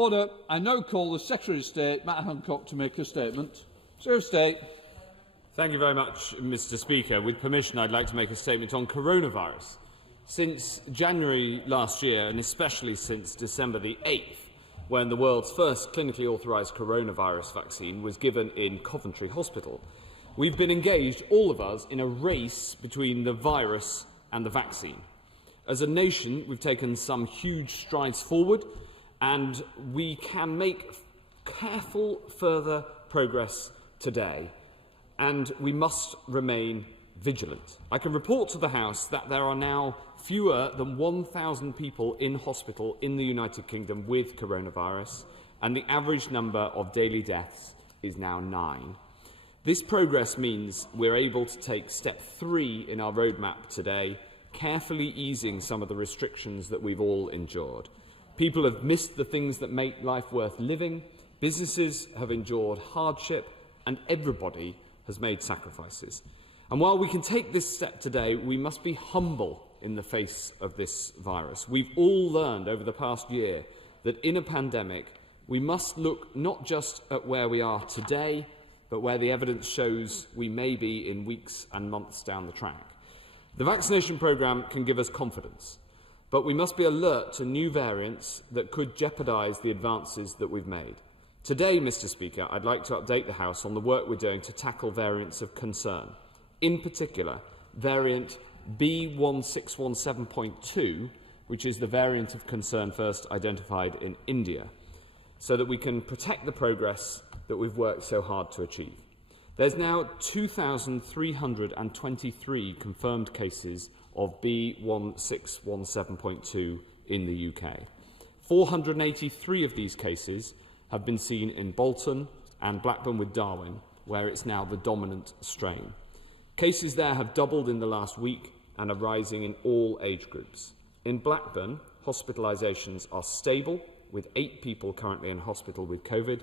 Order. I now call the Secretary of State, Matt Hancock, to make a statement. Secretary of State. Thank you very much, Mr. Speaker. With permission, I'd like to make a statement on coronavirus. Since January last year, and especially since December the 8th, when the world's first clinically authorised coronavirus vaccine was given in Coventry Hospital, we've been engaged, all of us, in a race between the virus and the vaccine. As a nation, we've taken some huge strides forward, and we can make careful further progress today, and we must remain vigilant. I can report to the House that there are now fewer than 1,000 people in hospital in the United Kingdom with coronavirus, and the average number of daily deaths is now 9. This progress means we're able to take step 3 in our roadmap today, carefully easing some of the restrictions that we've all endured. People have missed the things that make life worth living, businesses have endured hardship, and everybody has made sacrifices. And while we can take this step today, we must be humble in the face of this virus. We've all learned over the past year that in a pandemic, we must look not just at where we are today, but where the evidence shows we may be in weeks and months down the track. The vaccination programme can give us confidence, but we must be alert to new variants that could jeopardise the advances that we've made. Today, Mr. Speaker, I'd like to update the House on the work we're doing to tackle variants of concern. In particular, variant B1617.2, which is the variant of concern first identified in India, so that we can protect the progress that we've worked so hard to achieve. There's now 2,323 confirmed cases of B1617.2 in the UK. 483 of these cases have been seen in Bolton and Blackburn with Darwin, where it's now the dominant strain. Cases there have doubled in the last week and are rising in all age groups. In Blackburn, hospitalisations are stable, with 8 people currently in hospital with COVID.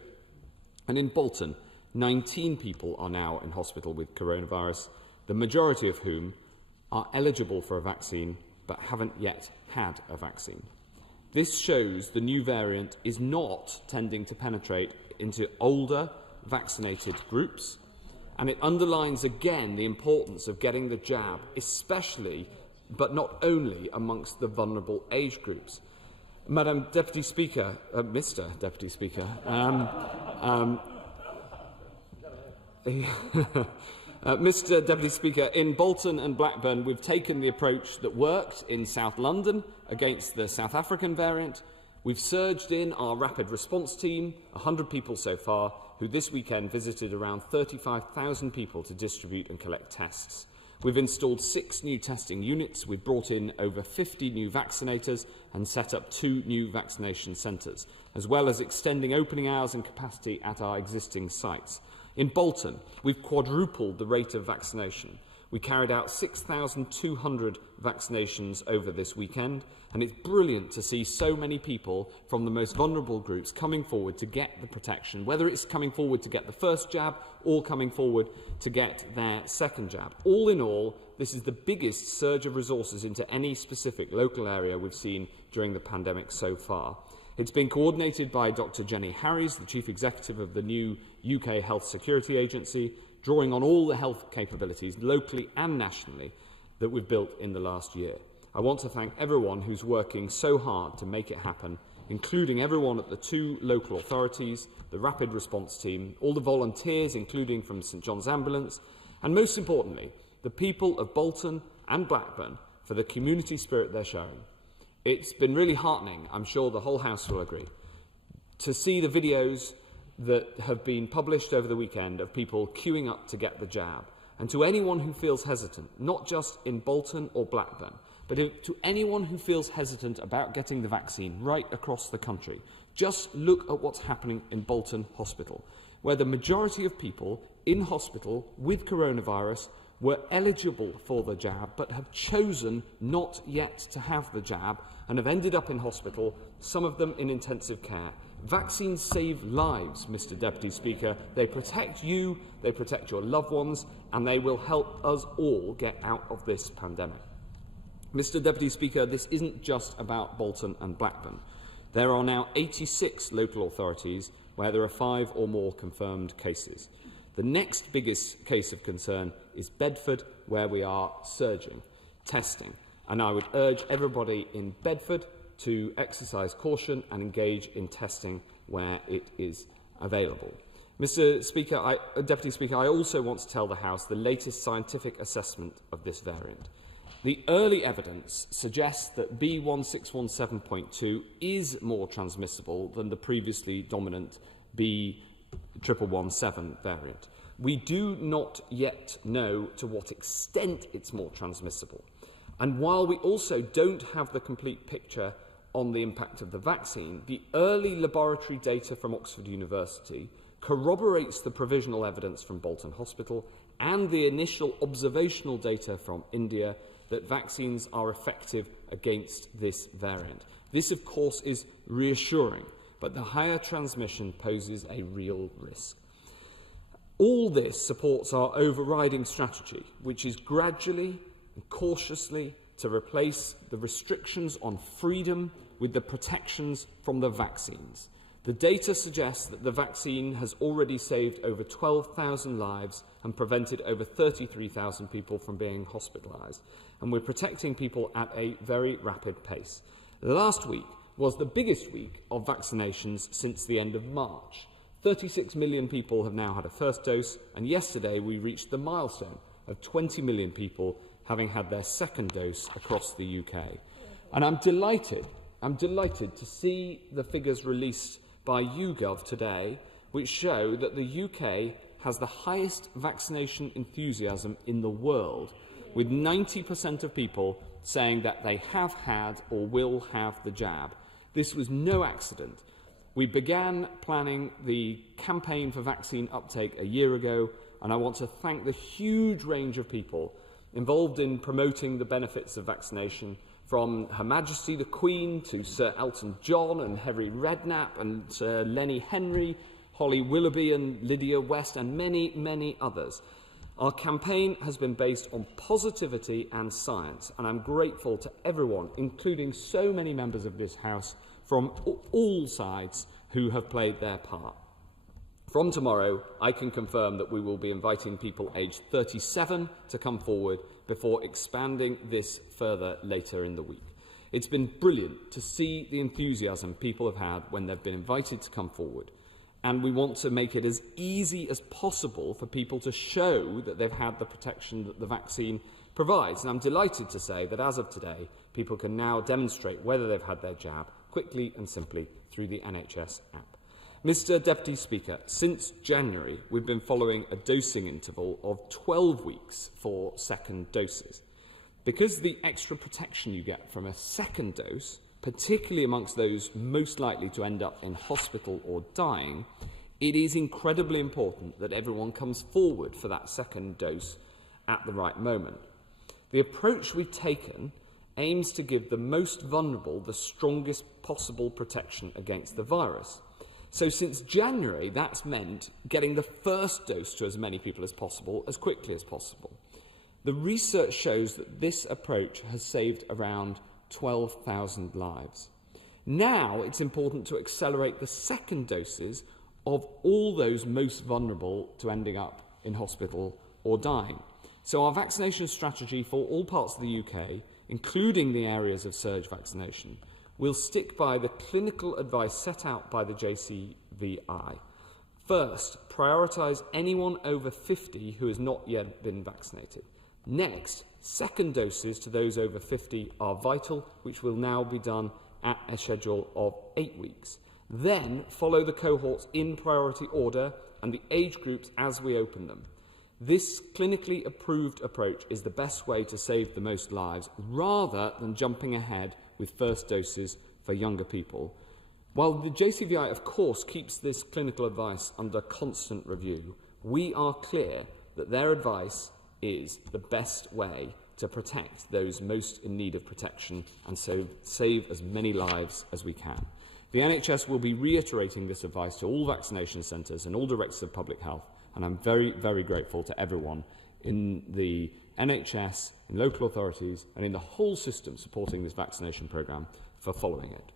And in Bolton, 19 people are now in hospital with coronavirus, the majority of whom are eligible for a vaccine but haven't yet had a vaccine. This shows the new variant is not tending to penetrate into older, vaccinated groups, and it underlines again the importance of getting the jab, especially, but not only, amongst the vulnerable age groups. Madam Deputy Speaker, Mr. Deputy Speaker, Mr. Deputy Speaker, in Bolton and Blackburn, we've taken the approach that worked in South London against the South African variant. We've surged in our rapid response team, 100 people so far, who this weekend visited around 35,000 people to distribute and collect tests. We've installed 6 new testing units, we've brought in over 50 new vaccinators and set up 2 new vaccination centres, as well as extending opening hours and capacity at our existing sites. In Bolton, we've quadrupled the rate of vaccination. We carried out 6,200 vaccinations over this weekend, and it's brilliant to see so many people from the most vulnerable groups coming forward to get the protection, whether it's coming forward to get the first jab or coming forward to get their second jab. All in all, this is the biggest surge of resources into any specific local area we've seen during the pandemic so far. It's been coordinated by Dr. Jenny Harries, the Chief Executive of the new UK Health Security Agency, drawing on all the health capabilities, locally and nationally, that we've built in the last year. I want to thank everyone who's working so hard to make it happen, including everyone at the 2 local authorities, the rapid response team, all the volunteers, including from St John's Ambulance, and most importantly, the people of Bolton and Blackburn for the community spirit they're showing. It's been really heartening, I'm sure the whole House will agree, to see the videos that have been published over the weekend of people queuing up to get the jab. And to anyone who feels hesitant, not just in Bolton or Blackburn, but to anyone who feels hesitant about getting the vaccine right across the country, just look at what's happening in Bolton Hospital, where the majority of people in hospital with coronavirus were eligible for the jab but have chosen not yet to have the jab and have ended up in hospital, some of them in intensive care. Vaccines save lives, Mr. Deputy Speaker. They protect you, they protect your loved ones, and they will help us all get out of this pandemic. Mr. Deputy Speaker, this isn't just about Bolton and Blackburn. There are now 86 local authorities where there are 5 or more confirmed cases. The next biggest case of concern is Bedford, where we are surging testing. And I would urge everybody in Bedford to exercise caution and engage in testing where it is available. Mr. Speaker, Deputy Speaker, I also want to tell the House the latest scientific assessment of this variant. The early evidence suggests that B1617.2 is more transmissible than the previously dominant B1117 variant. We do not yet know to what extent it's more transmissible. And while we also don't have the complete picture on the impact of the vaccine, the early laboratory data from Oxford University corroborates the provisional evidence from Bolton Hospital and the initial observational data from India that vaccines are effective against this variant. This, of course, is reassuring, but the higher transmission poses a real risk. All this supports our overriding strategy, which is gradually and cautiously to replace the restrictions on freedom with the protections from the vaccines. The data suggests that the vaccine has already saved over 12,000 lives and prevented over 33,000 people from being hospitalised, and we're protecting people at a very rapid pace. Last week was the biggest week of vaccinations since the end of March. 36 million people have now had a first dose, and yesterday we reached the milestone of 20 million people having had their second dose across the UK. And I'm delighted to see the figures released by YouGov today, which show that the UK has the highest vaccination enthusiasm in the world, with 90% of people saying that they have had or will have the jab. This was no accident. We began planning the campaign for vaccine uptake a year ago, and I want to thank the huge range of people involved in promoting the benefits of vaccination, from Her Majesty the Queen to Sir Elton John and Harry Redknapp and Sir Lenny Henry, Holly Willoughby and Lydia West, and many, many others. Our campaign has been based on positivity and science, and I'm grateful to everyone, including so many members of this House from all sides, who have played their part. From tomorrow, I can confirm that we will be inviting people aged 37 to come forward before expanding this further later in the week. It's been brilliant to see the enthusiasm people have had when they've been invited to come forward, and we want to make it as easy as possible for people to show that they've had the protection that the vaccine provides. And I'm delighted to say that as of today, people can now demonstrate whether they've had their jab quickly and simply through the NHS app. Mr. Deputy Speaker, since January, we've been following a dosing interval of 12 weeks for second doses. Because the extra protection you get from a second dose, particularly amongst those most likely to end up in hospital or dying, it is incredibly important that everyone comes forward for that second dose at the right moment. The approach we've taken aims to give the most vulnerable the strongest possible protection against the virus. So since January, that's meant getting the first dose to as many people as possible, as quickly as possible. The research shows that this approach has saved around 12,000 lives. Now it's important to accelerate the second doses of all those most vulnerable to ending up in hospital or dying. So our vaccination strategy for all parts of the UK, including the areas of surge vaccination, will stick by the clinical advice set out by the JCVI. First, prioritise anyone over 50 who has not yet been vaccinated. Next, second doses to those over 50 are vital, which will now be done at a schedule of 8 weeks. Then follow the cohorts in priority order and the age groups as we open them. This clinically approved approach is the best way to save the most lives, rather than jumping ahead with first doses for younger people. While the JCVI, of course, keeps this clinical advice under constant review, we are clear that their advice is the best way to protect those most in need of protection and so save as many lives as we can. The NHS will be reiterating this advice to all vaccination centres and all directors of public health, and I'm very, very grateful to everyone in the NHS, in local authorities and in the whole system supporting this vaccination programme for following it.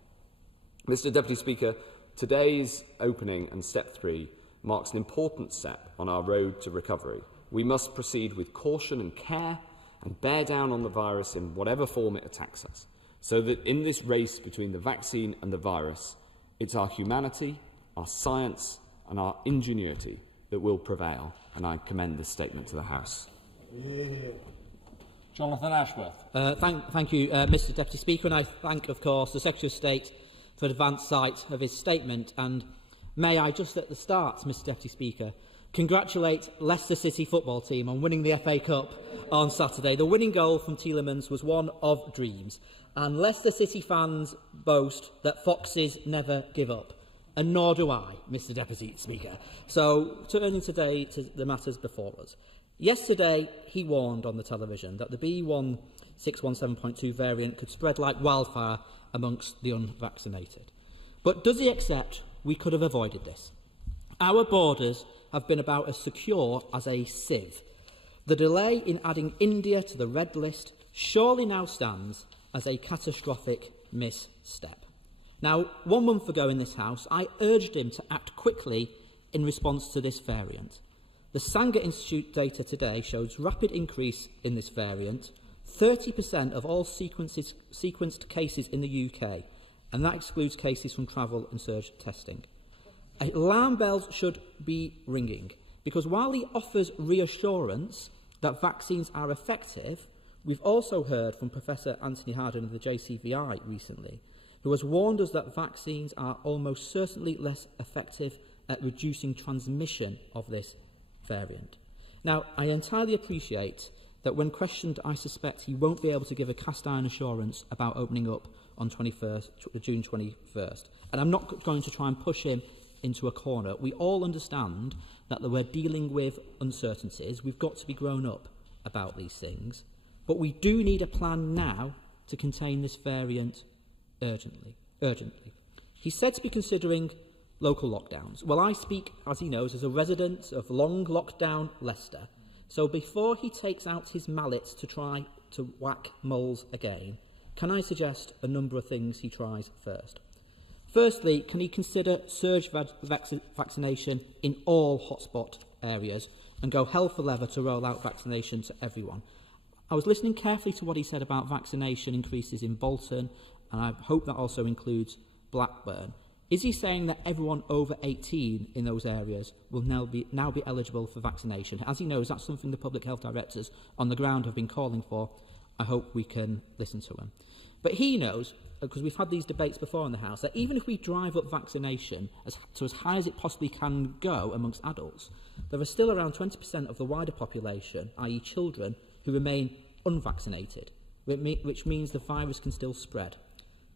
Mr Deputy Speaker, today's opening and step 3 marks an important step on our road to recovery. We must proceed with caution and care and bear down on the virus in whatever form it attacks us, so that in this race between the vaccine and the virus, it's our humanity, our science and our ingenuity that will prevail, and I commend this statement to the House. Jonathan Ashworth. Thank you, Mr Deputy Speaker, and I thank, of course, the Secretary of State for advance sight of his statement. And may I just at the start, Mr Deputy Speaker, congratulate Leicester City football team on winning the FA Cup on Saturday. The winning goal from Tielemans was one of dreams, and Leicester City fans boast that foxes never give up. And nor do I, Mr Deputy Speaker. So, turning today to the matters before us. Yesterday, he warned on the television that the B1617.2 variant could spread like wildfire amongst the unvaccinated. But does he accept we could have avoided this? Our borders have been about as secure as a sieve. The delay in adding India to the red list surely now stands as a catastrophic misstep. Now, 1 month ago in this House, I urged him to act quickly in response to this variant. The Sanger Institute data today shows rapid increase in this variant, 30% of all sequenced cases in the UK, and that excludes cases from travel and surge testing. Alarm bells should be ringing, because while he offers reassurance that vaccines are effective, we've also heard from Professor Anthony Harden of the JCVI recently, who has warned us that vaccines are almost certainly less effective at reducing transmission of this variant. Now, I entirely appreciate that when questioned, I suspect he won't be able to give a cast-iron assurance about opening up on June 21st. And I'm not going to try and push him into a corner. We all understand that we're dealing with uncertainties. We've got to be grown up about these things. But we do need a plan now to contain this variant urgently. He's said to be considering local lockdowns. Well, I speak, as he knows, as a resident of long lockdown Leicester. So before he takes out his mallet to try to whack moles again, can I suggest a number of things he tries first? Firstly, can he consider surge vaccination in all hotspot areas and go hell for leather to roll out vaccination to everyone? I was listening carefully to what he said about vaccination increases in Bolton, and I hope that also includes Blackburn. Is he saying that everyone over 18 in those areas will now be eligible for vaccination? As he knows, that's something the public health directors on the ground have been calling for. I hope we can listen to him. But he knows, because we've had these debates before in the House, that even if we drive up vaccination to as high as it possibly can go amongst adults, there are still around 20% of the wider population, i.e. children, who remain unvaccinated, which means the virus can still spread.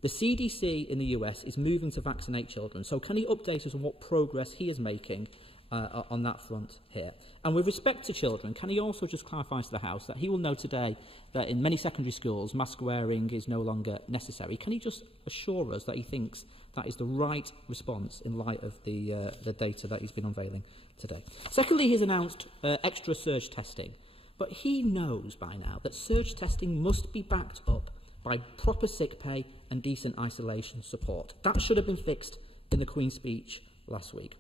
The CDC in the US is moving to vaccinate children, so can he update us on what progress he is making on that front here? And with respect to children, can he also just clarify to the House that he will know today that in many secondary schools mask wearing is no longer necessary? Can he just assure us that he thinks that is the right response in light of the data that he's been unveiling today? Secondly, he's announced extra surge testing, but he knows by now that surge testing must be backed up by proper sick pay and decent isolation support. That should have been fixed in the Queen's speech last week.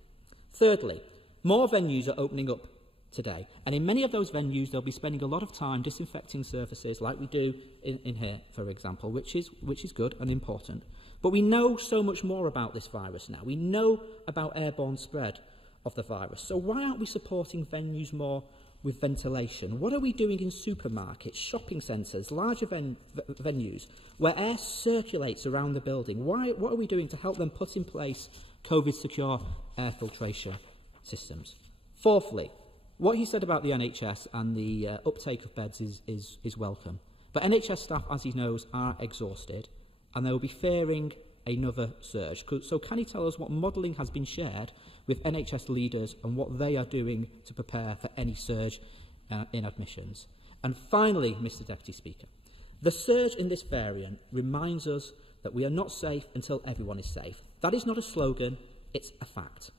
Thirdly, more venues are opening up today, and in many of those venues they'll be spending a lot of time disinfecting surfaces like we do in here, for example, which is good and important. But we know so much more about this virus now. We know about airborne spread of the virus. So why aren't we supporting venues more with ventilation? What are we doing in supermarkets, shopping centres, larger venues where air circulates around the building? What are we doing to help them put in place COVID-secure air filtration systems? Fourthly, what he said about the NHS and the uptake of beds is welcome. But NHS staff, as he knows, are exhausted and they will be fearing another surge. So can he tell us what modelling has been shared with NHS leaders and what they are doing to prepare for any surge in admissions? And finally, Mr Deputy Speaker, the surge in this variant reminds us that we are not safe until everyone is safe. That is not a slogan, it's a fact.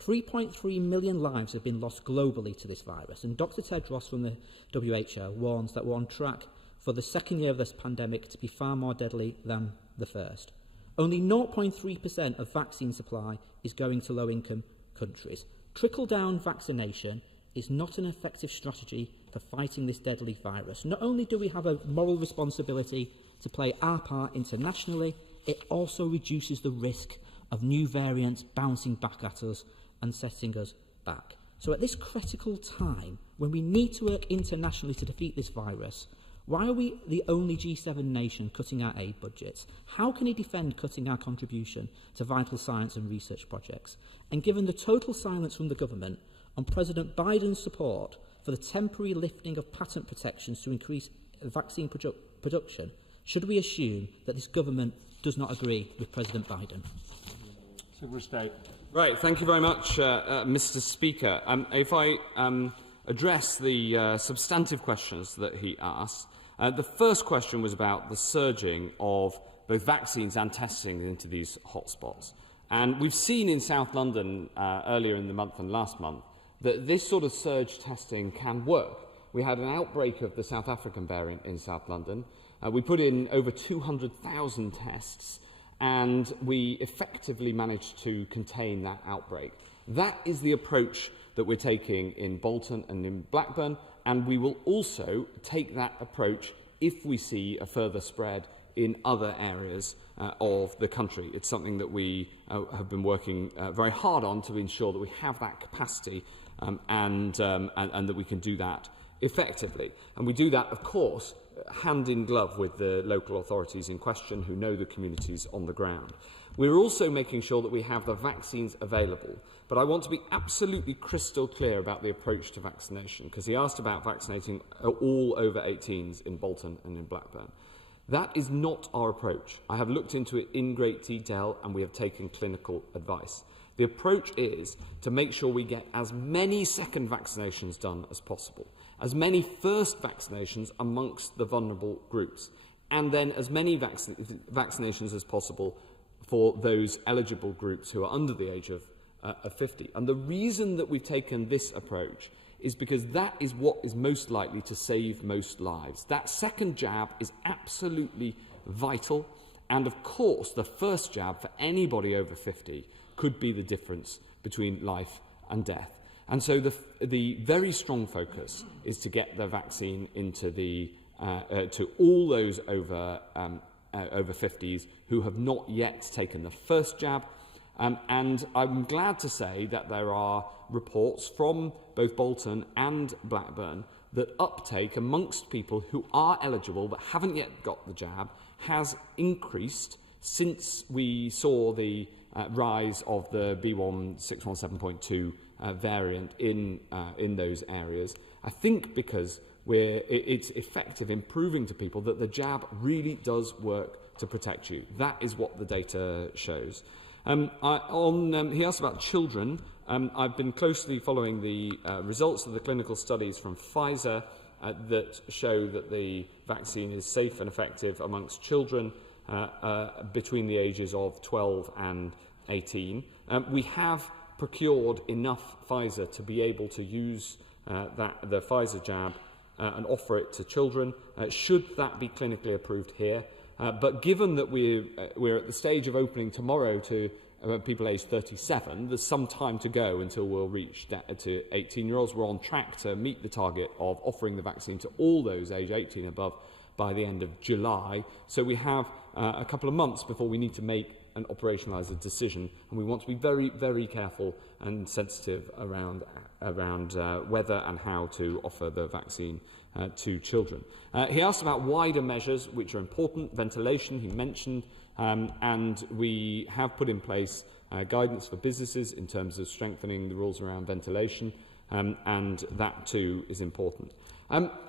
3.3 million lives have been lost globally to this virus, and Dr Tedros from the WHO warns that we're on track for the second year of this pandemic to be far more deadly than the first. Only 0.3% of vaccine supply is going to low-income countries. Trickle-down vaccination is not an effective strategy for fighting this deadly virus. Not only do we have a moral responsibility to play our part internationally, it also reduces the risk of new variants bouncing back at us and setting us back. So at this critical time, when we need to work internationally to defeat this virus, why are we the only G7 nation cutting our aid budgets? How can he defend cutting our contribution to vital science and research projects? And given the total silence from the government on President Biden's support for the temporary lifting of patent protections to increase vaccine production, should we assume that this government does not agree with President Biden? Secretary of State. Right, thank you very much, Mr. Speaker. If I address the substantive questions that he asked, the first question was about the surging of both vaccines and testing into these hotspots. And we've seen in South London earlier in the month and last month that this sort of surge testing can work. We had an outbreak of the South African variant in South London. We put in over 200,000 tests, and we effectively managed to contain that outbreak. That is the approach that we're taking in Bolton and in Blackburn, and we will also take that approach if we see a further spread in other areas of the country. It's something that we have been working very hard on to ensure that we have that capacity and that we can do that effectively. And we do that, of course, hand in glove with the local authorities in question who know the communities on the ground. We're also making sure that we have the vaccines available. But I want to be absolutely crystal clear about the approach to vaccination, because he asked about vaccinating all over 18s in Bolton and in Blackburn. That is not our approach. I have looked into it in great detail and we have taken clinical advice. The approach is to make sure we get as many second vaccinations done as possible, as many first vaccinations amongst the vulnerable groups, and then as many vaccinations as possible for those eligible groups who are under the age of 50. And the reason that we've taken this approach is because that is what is most likely to save most lives. That second jab is absolutely vital, and of course the first jab for anybody over 50 could be the difference between life and death. And so the very strong focus is to get the vaccine into to all those over 50s who have not yet taken the first jab. And I'm glad to say that there are reports from both Bolton and Blackburn that uptake amongst people who are eligible but haven't yet got the jab has increased since we saw the rise of the B1617.2 variant in those areas. I think because it's effective in proving to people that the jab really does work to protect you. That is what the data shows. He asked about children. I've been closely following the results of the clinical studies from Pfizer that show that the vaccine is safe and effective amongst children between the ages of 12 and 18. We have procured enough Pfizer to be able to use the Pfizer jab and offer it to children, should that be clinically approved here. But given that we're at the stage of opening tomorrow to people aged 37, there's some time to go until we'll reach to 18-year-olds. We're on track to meet the target of offering the vaccine to all those age 18 above by the end of July. So we have a couple of months before we need to make and operationalise a decision, and we want to be very, very careful and sensitive around whether and how to offer the vaccine to children. He asked about wider measures which are important. Ventilation, he mentioned, and we have put in place guidance for businesses in terms of strengthening the rules around ventilation, and that too is important.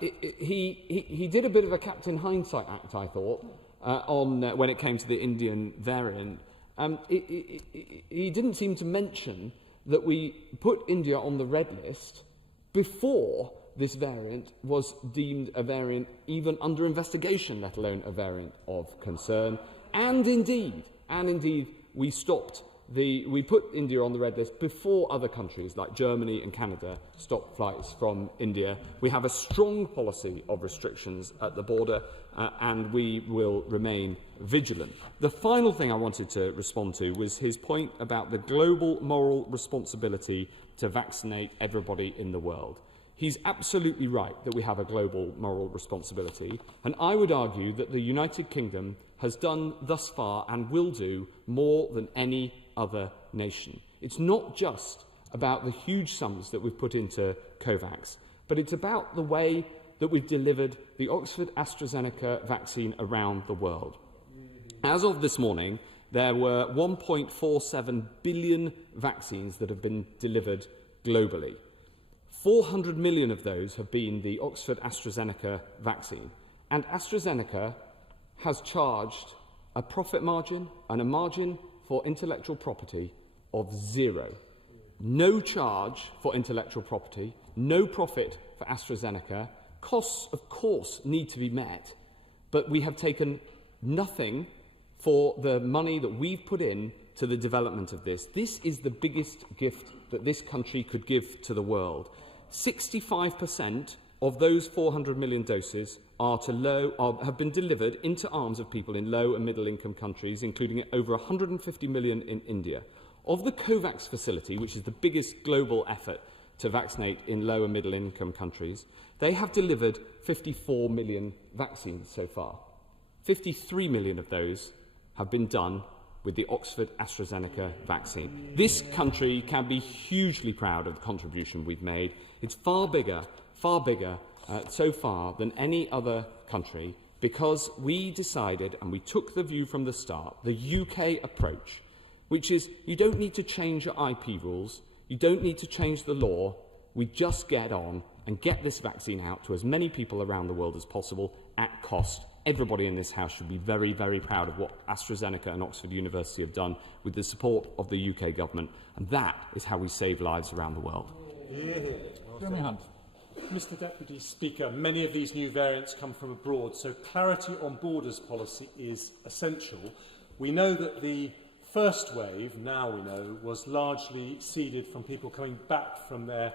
He did a bit of a Captain Hindsight act, I thought, when it came to the Indian variant. He didn't seem to mention that we put India on the red list before this variant was deemed a variant even under investigation, let alone a variant of concern. And indeed, we stopped we put India on the red list before other countries like Germany and Canada stopped flights from India. We have a strong policy of restrictions at the border, and we will remain vigilant. The final thing I wanted to respond to was his point about the global moral responsibility to vaccinate everybody in the world. He's absolutely right that we have a global moral responsibility, and I would argue that the United Kingdom has done thus far and will do more than any other nation. It's not just about the huge sums that we've put into COVAX, but it's about the way that we've delivered the Oxford-AstraZeneca vaccine around the world. As of this morning, there were 1.47 billion vaccines that have been delivered globally. 400 million of those have been the Oxford-AstraZeneca vaccine, and AstraZeneca has charged a profit margin and a margin for intellectual property of 0. No charge for intellectual property, no profit for AstraZeneca. Costs, of course, need to be met, but we have taken nothing for the money that we've put in to the development of this. This is the biggest gift that this country could give to the world. 65% of those 400 million doses have been delivered into arms of people in low and middle-income countries, including over 150 million in India. Of the COVAX facility, which is the biggest global effort to vaccinate in low and middle-income countries, they have delivered 54 million vaccines so far. 53 million of those have been done with the Oxford-AstraZeneca vaccine. This country can be hugely proud of the contribution we've made. It's far bigger so far than any other country, because we decided, and we took the view from the start, the UK approach, which is you don't need to change your IP rules, you don't need to change the law, we just get on and get this vaccine out to as many people around the world as possible at cost. Everybody in this House should be very, very proud of what AstraZeneca and Oxford University have done with the support of the UK government, and that is how we save lives around the world. Mr Deputy Speaker, many of these new variants come from abroad, so clarity on borders policy is essential. We know that the first wave, now we know, was largely seeded from people coming back from their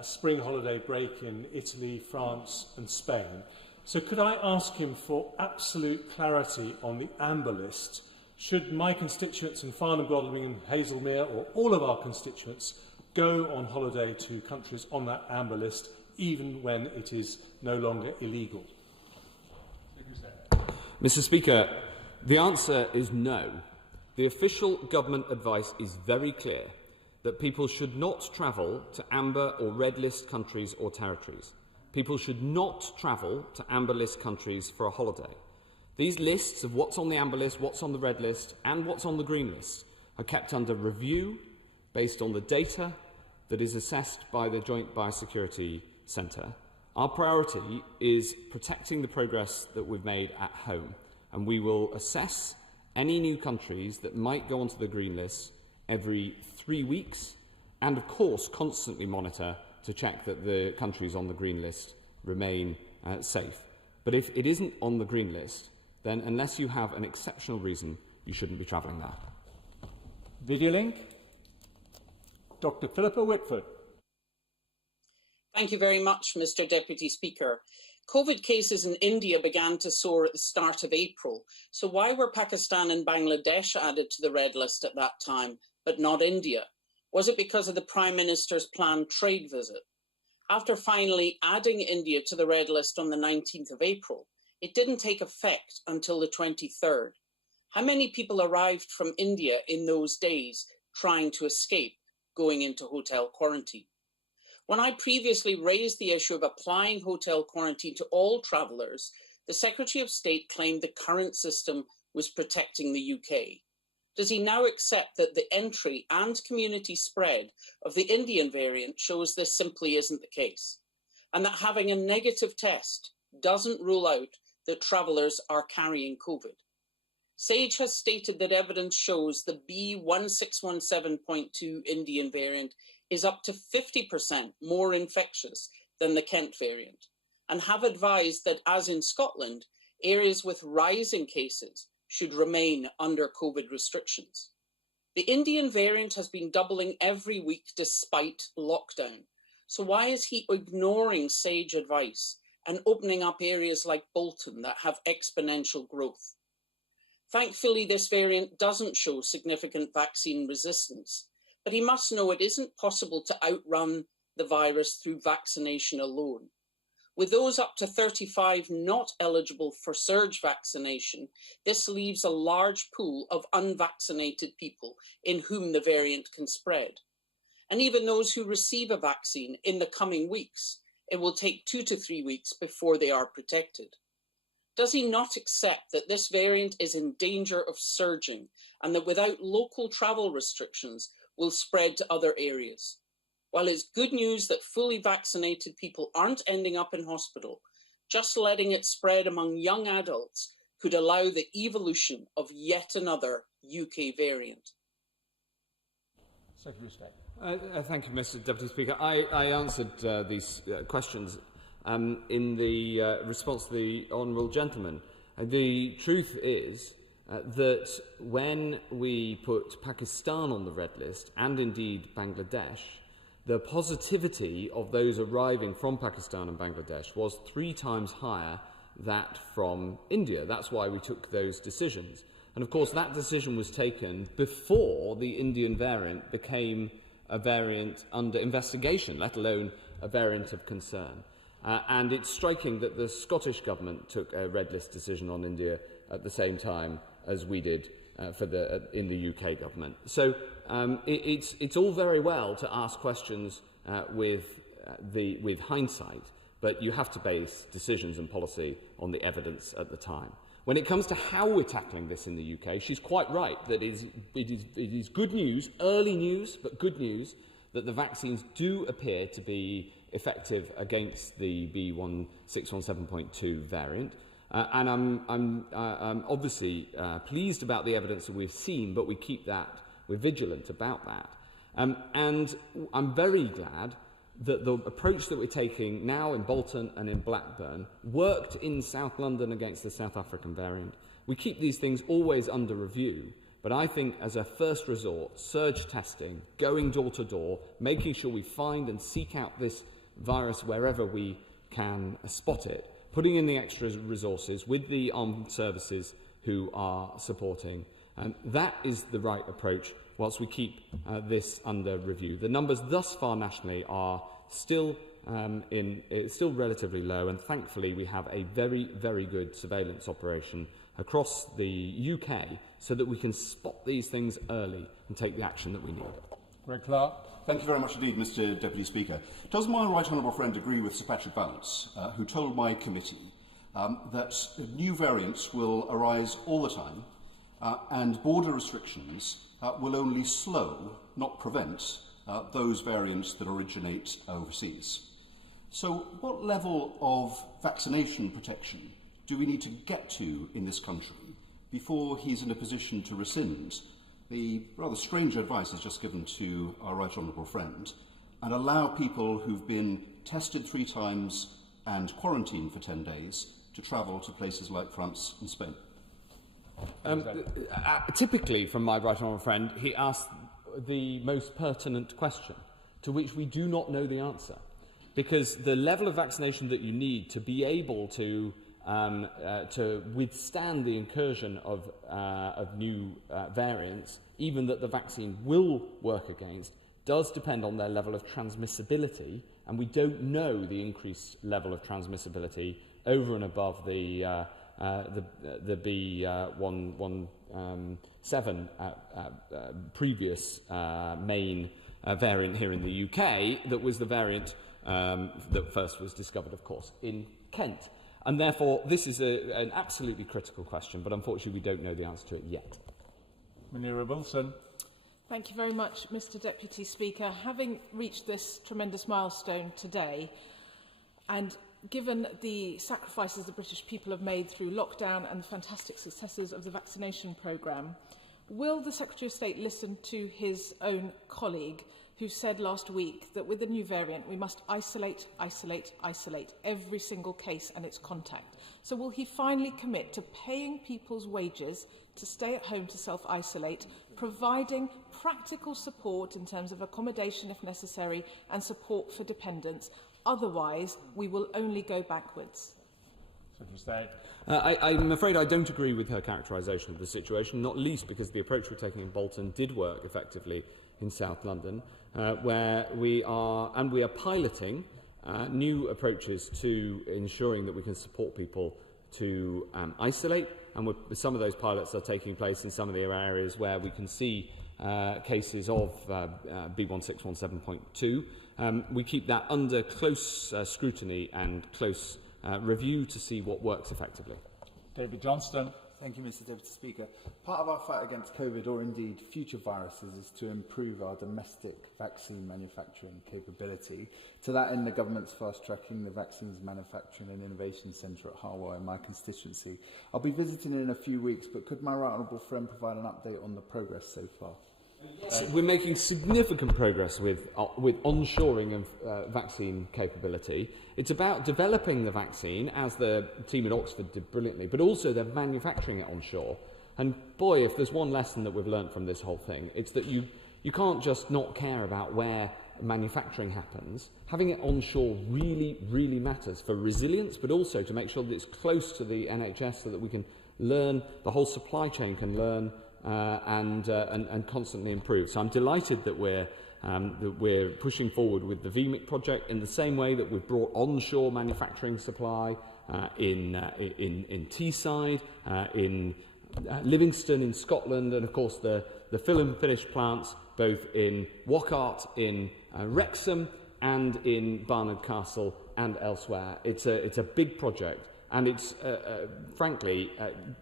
spring holiday break in Italy, France and Spain. So could I ask him for absolute clarity on the amber list? Should my constituents in Farnham, Godalming and Hazelmere, or all of our constituents, go on holiday to countries on that amber list, even when it is no longer illegal? Mr Speaker, the answer is no. The official government advice is very clear that people should not travel to amber or red list countries or territories. People should not travel to amber list countries for a holiday. These lists of what's on the amber list, what's on the red list and what's on the green list are kept under review based on the data that is assessed by the Joint Biosecurity Centre. Our priority is protecting the progress that we've made at home, and we will assess any new countries that might go onto the green list every 3 weeks and, of course, constantly monitor to check that the countries on the green list remain safe. But if it isn't on the green list, then unless you have an exceptional reason, you shouldn't be travelling there. Video link. Dr. Philippa Whitford. Thank you very much, Mr Deputy Speaker. COVID cases in India began to soar at the start of April. So why were Pakistan and Bangladesh added to the red list at that time, but not India? Was it because of the Prime Minister's planned trade visit? After finally adding India to the red list on the 19th of April, it didn't take effect until the 23rd. How many people arrived from India in those days trying to escape going into hotel quarantine? When I previously raised the issue of applying hotel quarantine to all travellers, the Secretary of State claimed the current system was protecting the UK. Does he now accept that the entry and community spread of the Indian variant shows this simply isn't the case, and that having a negative test doesn't rule out that travellers are carrying COVID? SAGE has stated that evidence shows the B1617.2 Indian variant is up to 50% more infectious than the Kent variant, and have advised that, as in Scotland, areas with rising cases should remain under COVID restrictions. The Indian variant has been doubling every week despite lockdown. So why is he ignoring sage advice and opening up areas like Bolton that have exponential growth? Thankfully, this variant doesn't show significant vaccine resistance, but he must know it isn't possible to outrun the virus through vaccination alone. With those up to 35 not eligible for surge vaccination, this leaves a large pool of unvaccinated people in whom the variant can spread. And even those who receive a vaccine in the coming weeks, it will take 2 to 3 weeks before they are protected. Does he not accept that this variant is in danger of surging and that without local travel restrictions will spread to other areas? While it's good news that fully vaccinated people aren't ending up in hospital, just letting it spread among young adults could allow the evolution of yet another UK variant. Secretary of State. Thank you, Mr. Deputy Speaker. I answered these questions in the response to the honourable gentleman. The truth is that when we put Pakistan on the red list, and indeed Bangladesh, the positivity of those arriving from Pakistan and Bangladesh was 3 times higher than from India. That's why we took those decisions. And of course, that decision was taken before the Indian variant became a variant under investigation, let alone a variant of concern. And it's striking that the Scottish Government took a red list decision on India at the same time as we did in the UK Government. So it's all very well to ask questions with hindsight, but you have to base decisions and policy on the evidence at the time. When it comes to how we're tackling this in the UK, she's quite right that it is good news, early news, but good news, that the vaccines do appear to be effective against the B1617.2 variant. And I'm obviously pleased about the evidence that we've seen, but we're vigilant about that. And I'm very glad that the approach that we're taking now in Bolton and in Blackburn worked in South London against the South African variant. We keep these things always under review, but I think as a first resort, surge testing, going door to door, making sure we find and seek out this virus wherever we can spot it, putting in the extra resources with the armed services who are supporting, that is the right approach whilst we keep this under review. The numbers thus far nationally are still relatively low, and thankfully we have a very, very good surveillance operation across the UK so that we can spot these things early and take the action that we need. Greg Clark. Thank you very much indeed, Mr Deputy Speaker. Does my right honourable friend agree with Sir Patrick Vallance, who told my committee that new variants will arise all the time and border restrictions will only slow, not prevent, those variants that originate overseas? So what level of vaccination protection do we need to get to in this country before he's in a position to rescind the rather strange advice he's just given to our right honourable friend and allow people who've been tested 3 times and quarantined for 10 days to travel to places like France and Spain? Typically, from my right honourable friend, he asked the most pertinent question, to which we do not know the answer, because the level of vaccination that you need to be able to withstand the incursion of new variants, even that the vaccine will work against, does depend on their level of transmissibility, and we don't know the increased level of transmissibility over and above the B117 previous main variant here in the UK, that was the variant that first was discovered, of course, in Kent. And therefore, this is an absolutely critical question, but unfortunately we don't know the answer to it yet. Munira Wilson. Thank you very much, Mr Deputy Speaker. Having reached this tremendous milestone today, and given the sacrifices the British people have made through lockdown and the fantastic successes of the vaccination programme, will the Secretary of State listen to his own colleague who said last week that with the new variant we must isolate every single case and its contact? So will he finally commit to paying people's wages to stay at home to self-isolate, providing practical support in terms of accommodation if necessary and support for dependents. Otherwise, we will only go backwards. I'm afraid I don't agree with her characterisation of the situation, not least because the approach we're taking in Bolton did work effectively in South London, where we are piloting new approaches to ensuring that we can support people to isolate, and some of those pilots are taking place in some of the areas where we can see cases of B1617.2. We keep that under close scrutiny and close review to see what works effectively. David Johnston. Thank you, Mr. Deputy Speaker. Part of our fight against COVID, or indeed future viruses, is to improve our domestic vaccine manufacturing capability. To that end, the government's fast-tracking the Vaccines Manufacturing and Innovation Centre at Harwell in my constituency. I'll be visiting in a few weeks, but could my right honourable friend provide an update on the progress so far? We're making significant progress with onshoring of vaccine capability. It's about developing the vaccine, as the team at Oxford did brilliantly, but also they're manufacturing it onshore. And boy, if there's one lesson that we've learned from this whole thing, it's that you can't just not care about where manufacturing happens. Having it onshore really, really matters for resilience, but also to make sure that it's close to the NHS so that we can learn, the whole supply chain can learn and constantly improve. So I'm delighted that we're pushing forward with the VMIC project in the same way that we've brought onshore manufacturing supply in Teesside, in Livingston in Scotland, and of course the fill and finish plants both in Wockart, in Wrexham, and in Barnard Castle and elsewhere. It's a big project, and it's frankly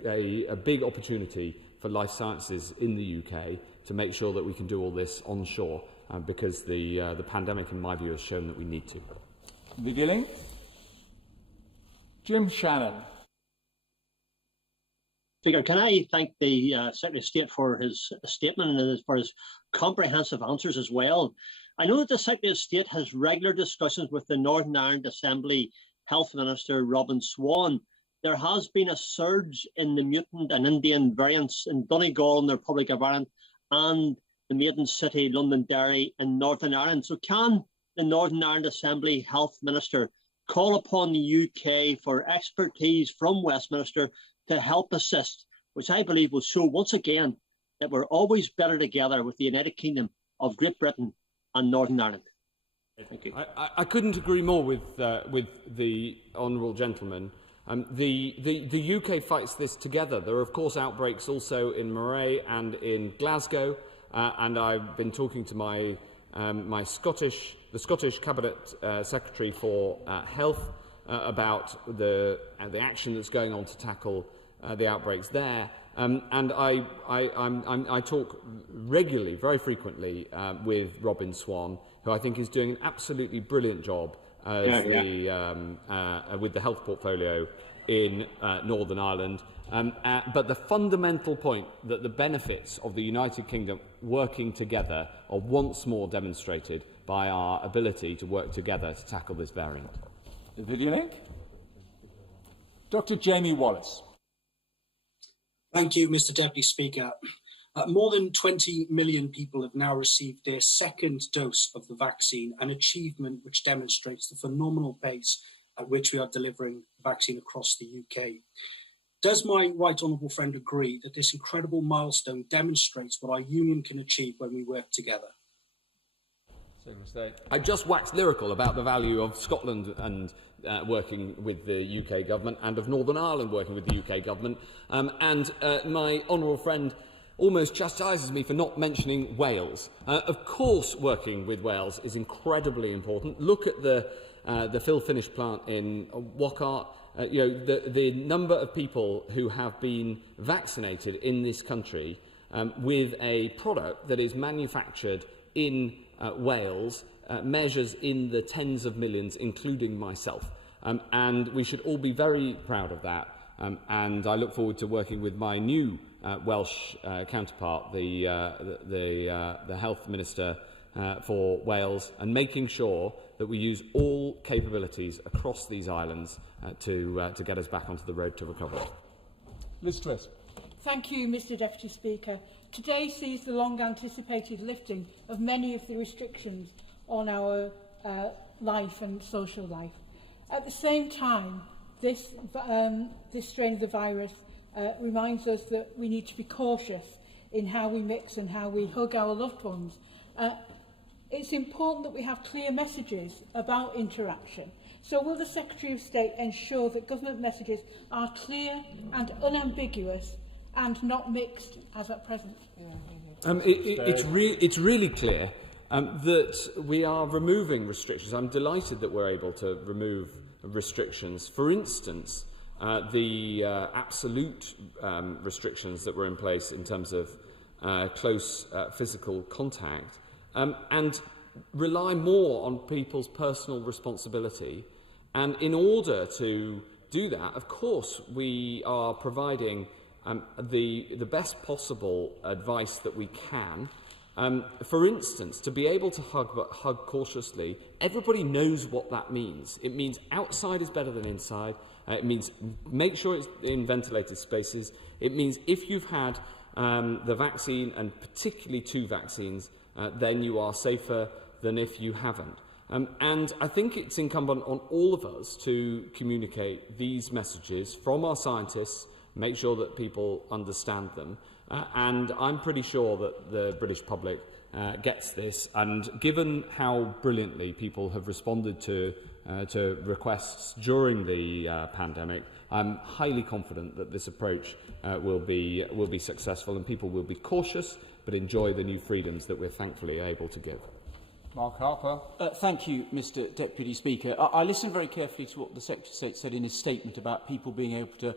a big opportunity for life sciences in the UK to make sure that we can do all this onshore, because the pandemic, in my view, has shown that we need to. Beginning. Jim Shannon. Speaker, can I thank the Secretary of State for his statement and for his comprehensive answers as well. I know that the Secretary of State has regular discussions with the Northern Ireland Assembly Health Minister Robin Swan. There has been a surge in the mutant and Indian variants in Donegal in the Republic of Ireland and the maiden city, Londonderry, in Northern Ireland. So can the Northern Ireland Assembly Health Minister call upon the UK for expertise from Westminster to help assist, which I believe will show once again that we're always better together with the United Kingdom of Great Britain and Northern Ireland? Thank you. I couldn't agree more with the honourable gentleman. The UK fights this together. There are, of course, outbreaks also in Moray and in Glasgow, and I've been talking to the Scottish Cabinet Secretary for Health about the action that's going on to tackle the outbreaks there. And I talk regularly, very frequently, with Robin Swan, who I think is doing an absolutely brilliant job with the health portfolio in Northern Ireland. But the fundamental point that the benefits of the United Kingdom working together are once more demonstrated by our ability to work together to tackle this variant. Video link. Dr. Jamie Wallace. Thank you, Mr. Deputy Speaker. More than 20 million people have now received their second dose of the vaccine, an achievement which demonstrates the phenomenal pace at which we are delivering the vaccine across the UK. Does my right honourable friend agree that this incredible milestone demonstrates what our union can achieve when we work together? I just waxed lyrical about the value of Scotland and working with the UK government, and of Northern Ireland working with the UK government. My honourable friend almost chastises me for not mentioning Wales. Of course, working with Wales is incredibly important. Look at the fill-finish plant in Wockart. The number of people who have been vaccinated in this country with a product that is manufactured in Wales measures in the tens of millions, including myself. And we should all be very proud of that. And I look forward to working with my new Welsh counterpart, the Health Minister for Wales, and making sure that we use all capabilities across these islands to get us back onto the road to recovery. Liz Truss. Thank you, Mr. Deputy Speaker. today sees the long-anticipated lifting of many of the restrictions on our life and social life. At the same time, this strain of the virus reminds us that we need to be cautious in how we mix and how we hug our loved ones. It's important that we have clear messages about interaction. So will the Secretary of State ensure that government messages are clear and unambiguous and not mixed as at present? It's really clear that we are removing restrictions. I'm delighted that we're able to remove restrictions. For instance, the absolute restrictions that were in place in terms of close physical contact, and rely more on people's personal responsibility. And in order to do that, of course, we are providing the best possible advice that we can. For instance, to be able to hug, but hug cautiously, everybody knows what that means. It means outside is better than inside. It means make sure it's in ventilated spaces. It means if you've had the vaccine, and particularly 2 vaccines, then you are safer than if you haven't. And I think it's incumbent on all of us to communicate these messages from our scientists, make sure that people understand them. And I'm pretty sure that the British public gets this. And given how brilliantly people have responded to requests during the pandemic, I'm highly confident that this approach will be successful, and people will be cautious but enjoy the new freedoms that we're thankfully able to give. Mark Harper. Thank you, Mr Deputy Speaker. I listened very carefully to what the Secretary of State said in his statement about people being able to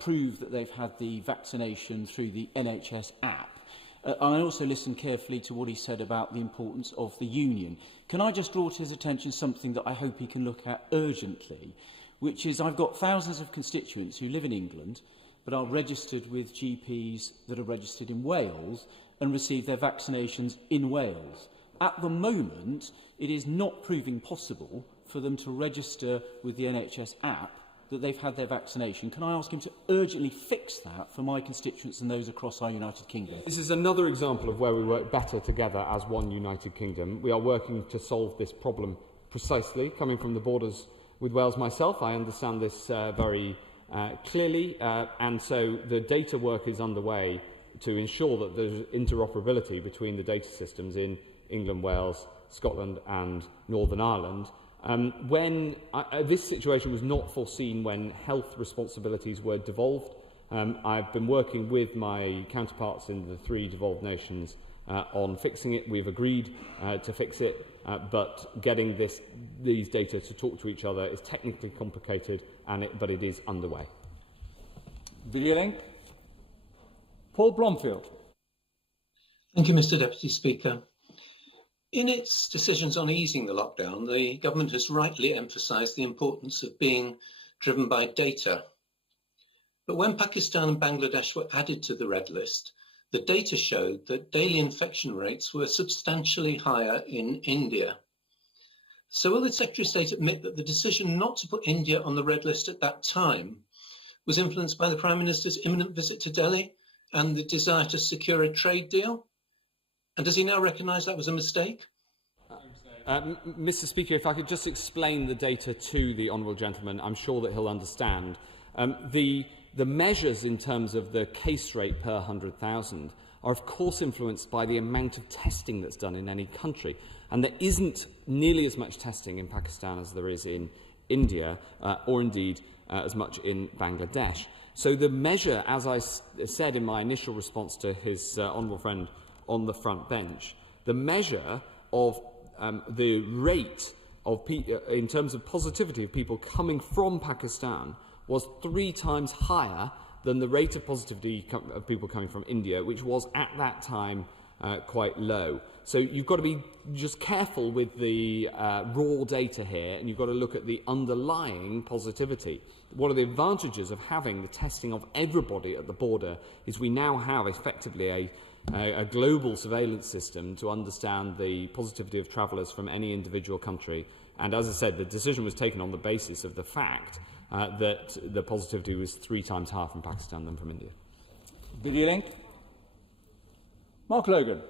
prove that they've had the vaccination through the NHS app. And I also listened carefully to what he said about the importance of the union. Can I just draw to his attention something that I hope he can look at urgently, which is I've got thousands of constituents who live in England but are registered with GPs that are registered in Wales and receive their vaccinations in Wales. At the moment, it is not proving possible for them to register with the NHS app that they've had their vaccination. Can I ask him to urgently fix that for my constituents and those across our United Kingdom? This is another example of where we work better together as one United Kingdom. We are working to solve this problem precisely. Coming from the borders with Wales myself, I understand this very clearly, and so the data work is underway to ensure that there's interoperability between the data systems in England, Wales, Scotland and Northern Ireland. When this situation was not foreseen when health responsibilities were devolved, I've been working with my counterparts in the 3 devolved nations on fixing it. We've agreed to fix it, but getting these data to talk to each other is technically complicated, but it is underway. Video link. Paul Blomfield. Thank you, Mr Deputy Speaker. In its decisions on easing the lockdown, the government has rightly emphasised the importance of being driven by data. But when Pakistan and Bangladesh were added to the red list, the data showed that daily infection rates were substantially higher in India. So will the Secretary of State admit that the decision not to put India on the red list at that time was influenced by the Prime Minister's imminent visit to Delhi and the desire to secure a trade deal? And does he now recognise that was a mistake? Mr Speaker, if I could just explain the data to the honourable gentleman, I'm sure that he'll understand. The measures in terms of the case rate per 100,000 are of course influenced by the amount of testing that's done in any country. And there isn't nearly as much testing in Pakistan as there is in India, or indeed as much in Bangladesh. So the measure, as I said in my initial response to his honourable friend on the front bench, the measure of the rate of in terms of positivity of people coming from Pakistan was 3 times higher than the rate of positivity of people coming from India, which was at that time quite low. So you've got to be just careful with the raw data here, and you've got to look at the underlying positivity. One of the advantages of having the testing of everybody at the border is we now have effectively a global surveillance system to understand the positivity of travellers from any individual country. And as I said, the decision was taken on the basis of the fact that the positivity was 3 times higher from Pakistan than from India. Video link. Mark Logan.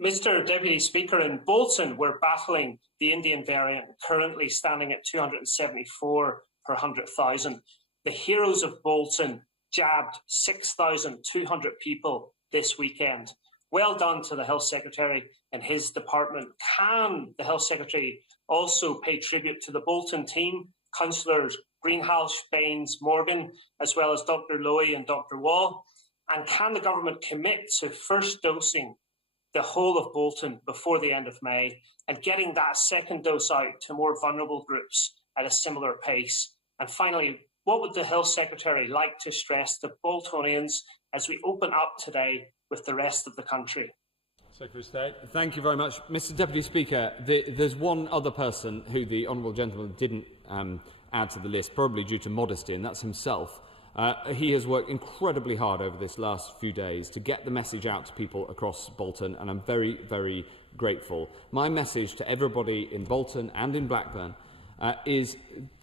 Mr Deputy Speaker, in Bolton, we're battling the Indian variant, currently standing at 274 per 100,000. The heroes of Bolton jabbed 6,200 people this weekend. Well done to the Health Secretary and his department. Can the Health Secretary also pay tribute to the Bolton team, Councillors Greenhouse, Baines, Morgan, as well as Dr Lowy and Dr Wall? And can the government commit to first dosing the whole of Bolton before the end of May and getting that second dose out to more vulnerable groups at a similar pace? And finally, what would the Health Secretary like to stress to Boltonians as we open up today with the rest of the country? Secretary of State. Thank you very much. Mr Deputy Speaker, there's one other person who the Honourable Gentleman didn't add to the list, probably due to modesty, and that's himself. He has worked incredibly hard over this last few days to get the message out to people across Bolton, and I'm very, very grateful. My message to everybody in Bolton and in Blackburn is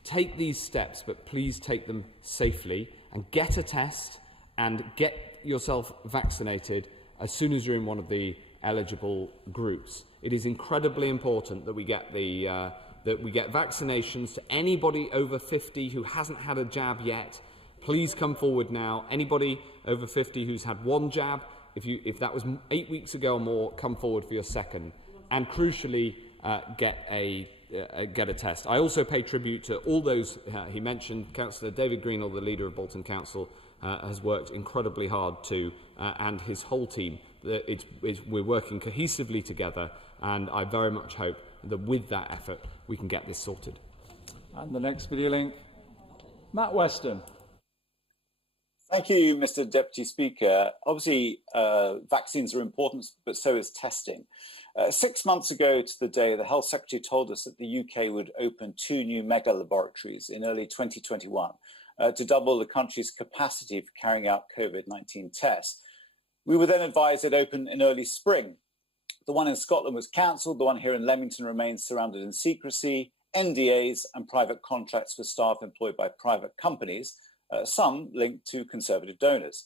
take these steps, but please take them safely and get a test and get yourself vaccinated as soon as you're in one of the eligible groups. It is incredibly important that we get vaccinations to anybody over 50 who hasn't had a jab yet. Please come forward now. Anybody over 50 who's had one jab, if that was 8 weeks ago or more, come forward for your second. And crucially, get a test. I also pay tribute to all those he mentioned. Councillor David Greenall, the leader of Bolton Council, has worked incredibly hard too, and his whole team. We're working cohesively together, and I very much hope that with that effort we can get this sorted. And the next video link, Matt Weston. Thank you, Mr Deputy Speaker. Obviously, vaccines are important, but so is testing. 6 months ago to the day, the Health Secretary told us that the UK would open 2 new mega laboratories in early 2021 to double the country's capacity for carrying out COVID-19 tests. We were then advised they'd open in early spring. The one in Scotland was cancelled. The one here in Leamington remains surrounded in secrecy, NDAs and private contracts for staff employed by private companies, some linked to Conservative donors.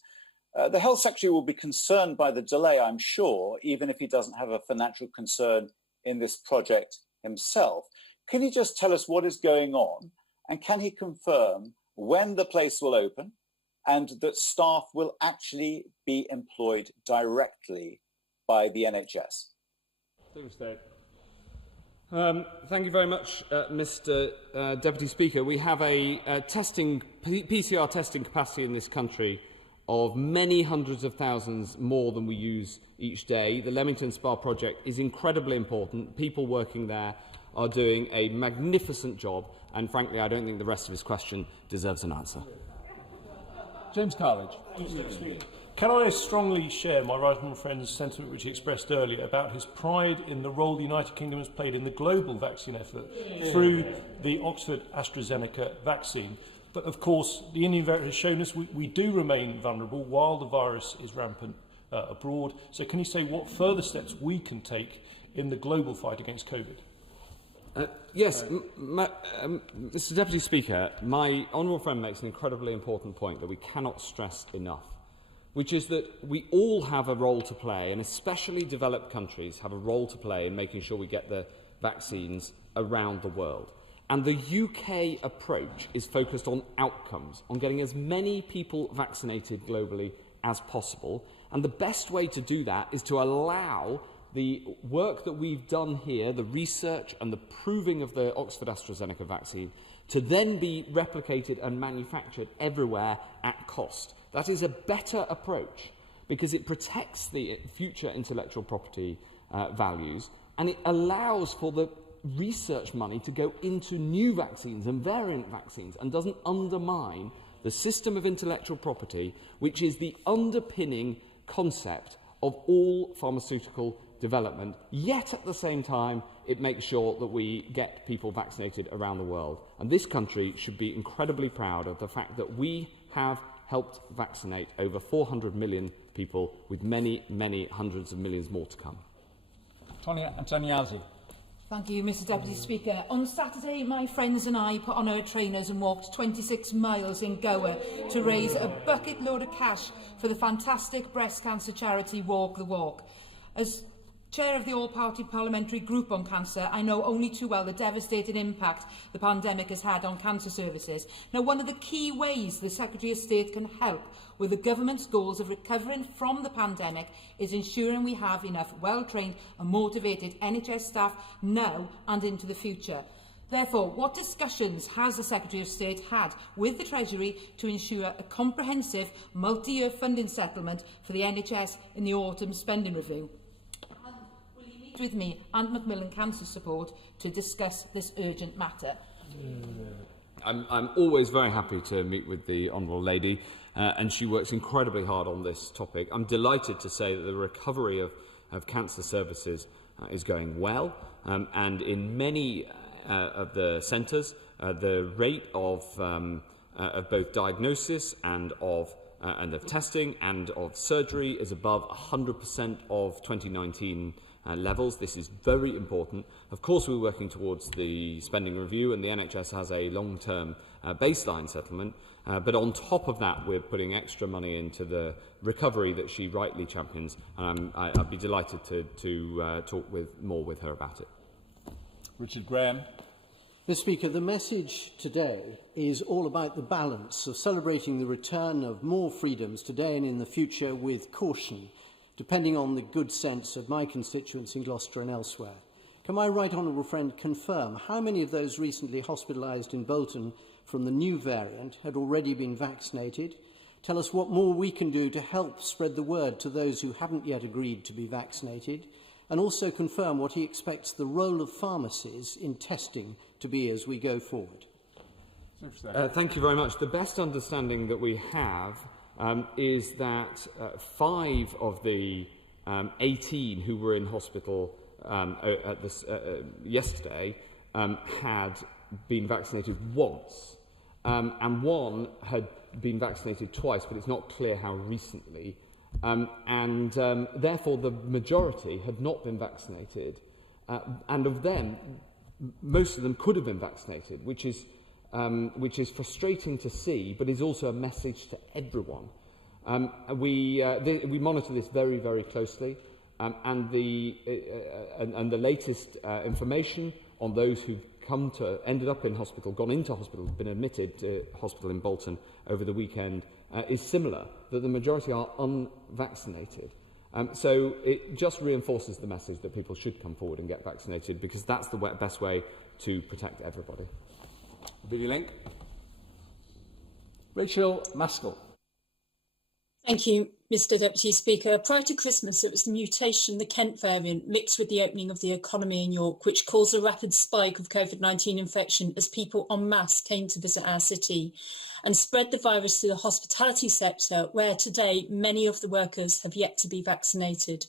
The Health Secretary will be concerned by the delay, I'm sure, even if he doesn't have a financial concern in this project himself. Can you just tell us what is going on, and can he confirm when the place will open and that staff will actually be employed directly by the NHS? Thank you very much, Mr Deputy Speaker. We have a PCR testing capacity in this country of many hundreds of thousands more than we use each day. The Leamington Spa project is incredibly important. People working there are doing a magnificent job, and frankly, I don't think the rest of his question deserves an answer. James Carledge. Can I strongly share my right honourable friend's sentiment which he expressed earlier about his pride in the role the United Kingdom has played in the global vaccine effort through the Oxford AstraZeneca vaccine? But of course, the Indian variant has shown us we do remain vulnerable while the virus is rampant abroad. So can you say what further steps we can take in the global fight against COVID? Yes, Mr Deputy Speaker, my honourable friend makes an incredibly important point that we cannot stress enough, which is that we all have a role to play, and especially developed countries have a role to play in making sure we get the vaccines around the world. And the UK approach is focused on outcomes, on getting as many people vaccinated globally as possible. And the best way to do that is to allow the work that we've done here, the research and the proving of the Oxford AstraZeneca vaccine, to then be replicated and manufactured everywhere at cost. That is a better approach because it protects the future intellectual property values, and it allows for the research money to go into new vaccines and variant vaccines and doesn't undermine the system of intellectual property, which is the underpinning concept of all pharmaceutical development, yet at the same time it makes sure that we get people vaccinated around the world. And this country should be incredibly proud of the fact that we have helped vaccinate over 400 million people, with many, many hundreds of millions more to come. Tony Antoniazzi. Thank you, Mr Deputy Speaker. On Saturday, my friends and I put on our trainers and walked 26 miles in Goa to raise a bucket load of cash for the fantastic breast cancer charity Walk the Walk. As Chair of the All-Party Parliamentary Group on Cancer, I know only too well the devastating impact the pandemic has had on cancer services. Now, one of the key ways the Secretary of State can help with the government's goals of recovering from the pandemic is ensuring we have enough well-trained and motivated NHS staff now and into the future. Therefore, what discussions has the Secretary of State had with the Treasury to ensure a comprehensive multi-year funding settlement for the NHS in the autumn spending review? With me and Macmillan Cancer Support to discuss this urgent matter. I'm always very happy to meet with the Honourable Lady, and she works incredibly hard on this topic. I'm delighted to say that the recovery of cancer services is going well, and in many of the centres, the rate of both diagnosis and of testing and of surgery is above 100% of 2019 levels. This is very important. Of course, we're working towards the spending review, and the NHS has a long-term baseline settlement. But on top of that, we're putting extra money into the recovery that she rightly champions. I'd be delighted to talk more with her about it. Richard Graham. Mr. Speaker, the message today is all about the balance of celebrating the return of more freedoms today and in the future with caution, depending on the good sense of my constituents in Gloucester and elsewhere. Can my right honourable friend confirm how many of those recently hospitalised in Bolton from the new variant had already been vaccinated? Tell us what more we can do to help spread the word to those who haven't yet agreed to be vaccinated, and also confirm what he expects the role of pharmacies in testing to be as we go forward. Thank you very much. The best understanding that we have is that 5 of the 18 who were in hospital yesterday had been vaccinated once, and 1 had been vaccinated twice, but it's not clear how recently. Therefore, the majority had not been vaccinated, and of them, most of them could have been vaccinated, which is frustrating to see, but is also a message to everyone. We monitor this very, very closely, and the latest information on those who ended up in hospital, gone into hospital, been admitted to hospital in Bolton over the weekend is similar, that the majority are unvaccinated. So it just reinforces the message that people should come forward and get vaccinated, because that's the best way to protect everybody. Video link. Rachel Maskell. Thank you, Mr Deputy Speaker. Prior to Christmas, it was the mutation, the Kent variant, mixed with the opening of the economy in York, which caused a rapid spike of COVID-19 infection as people en masse came to visit our city and spread the virus to the hospitality sector, where today many of the workers have yet to be vaccinated.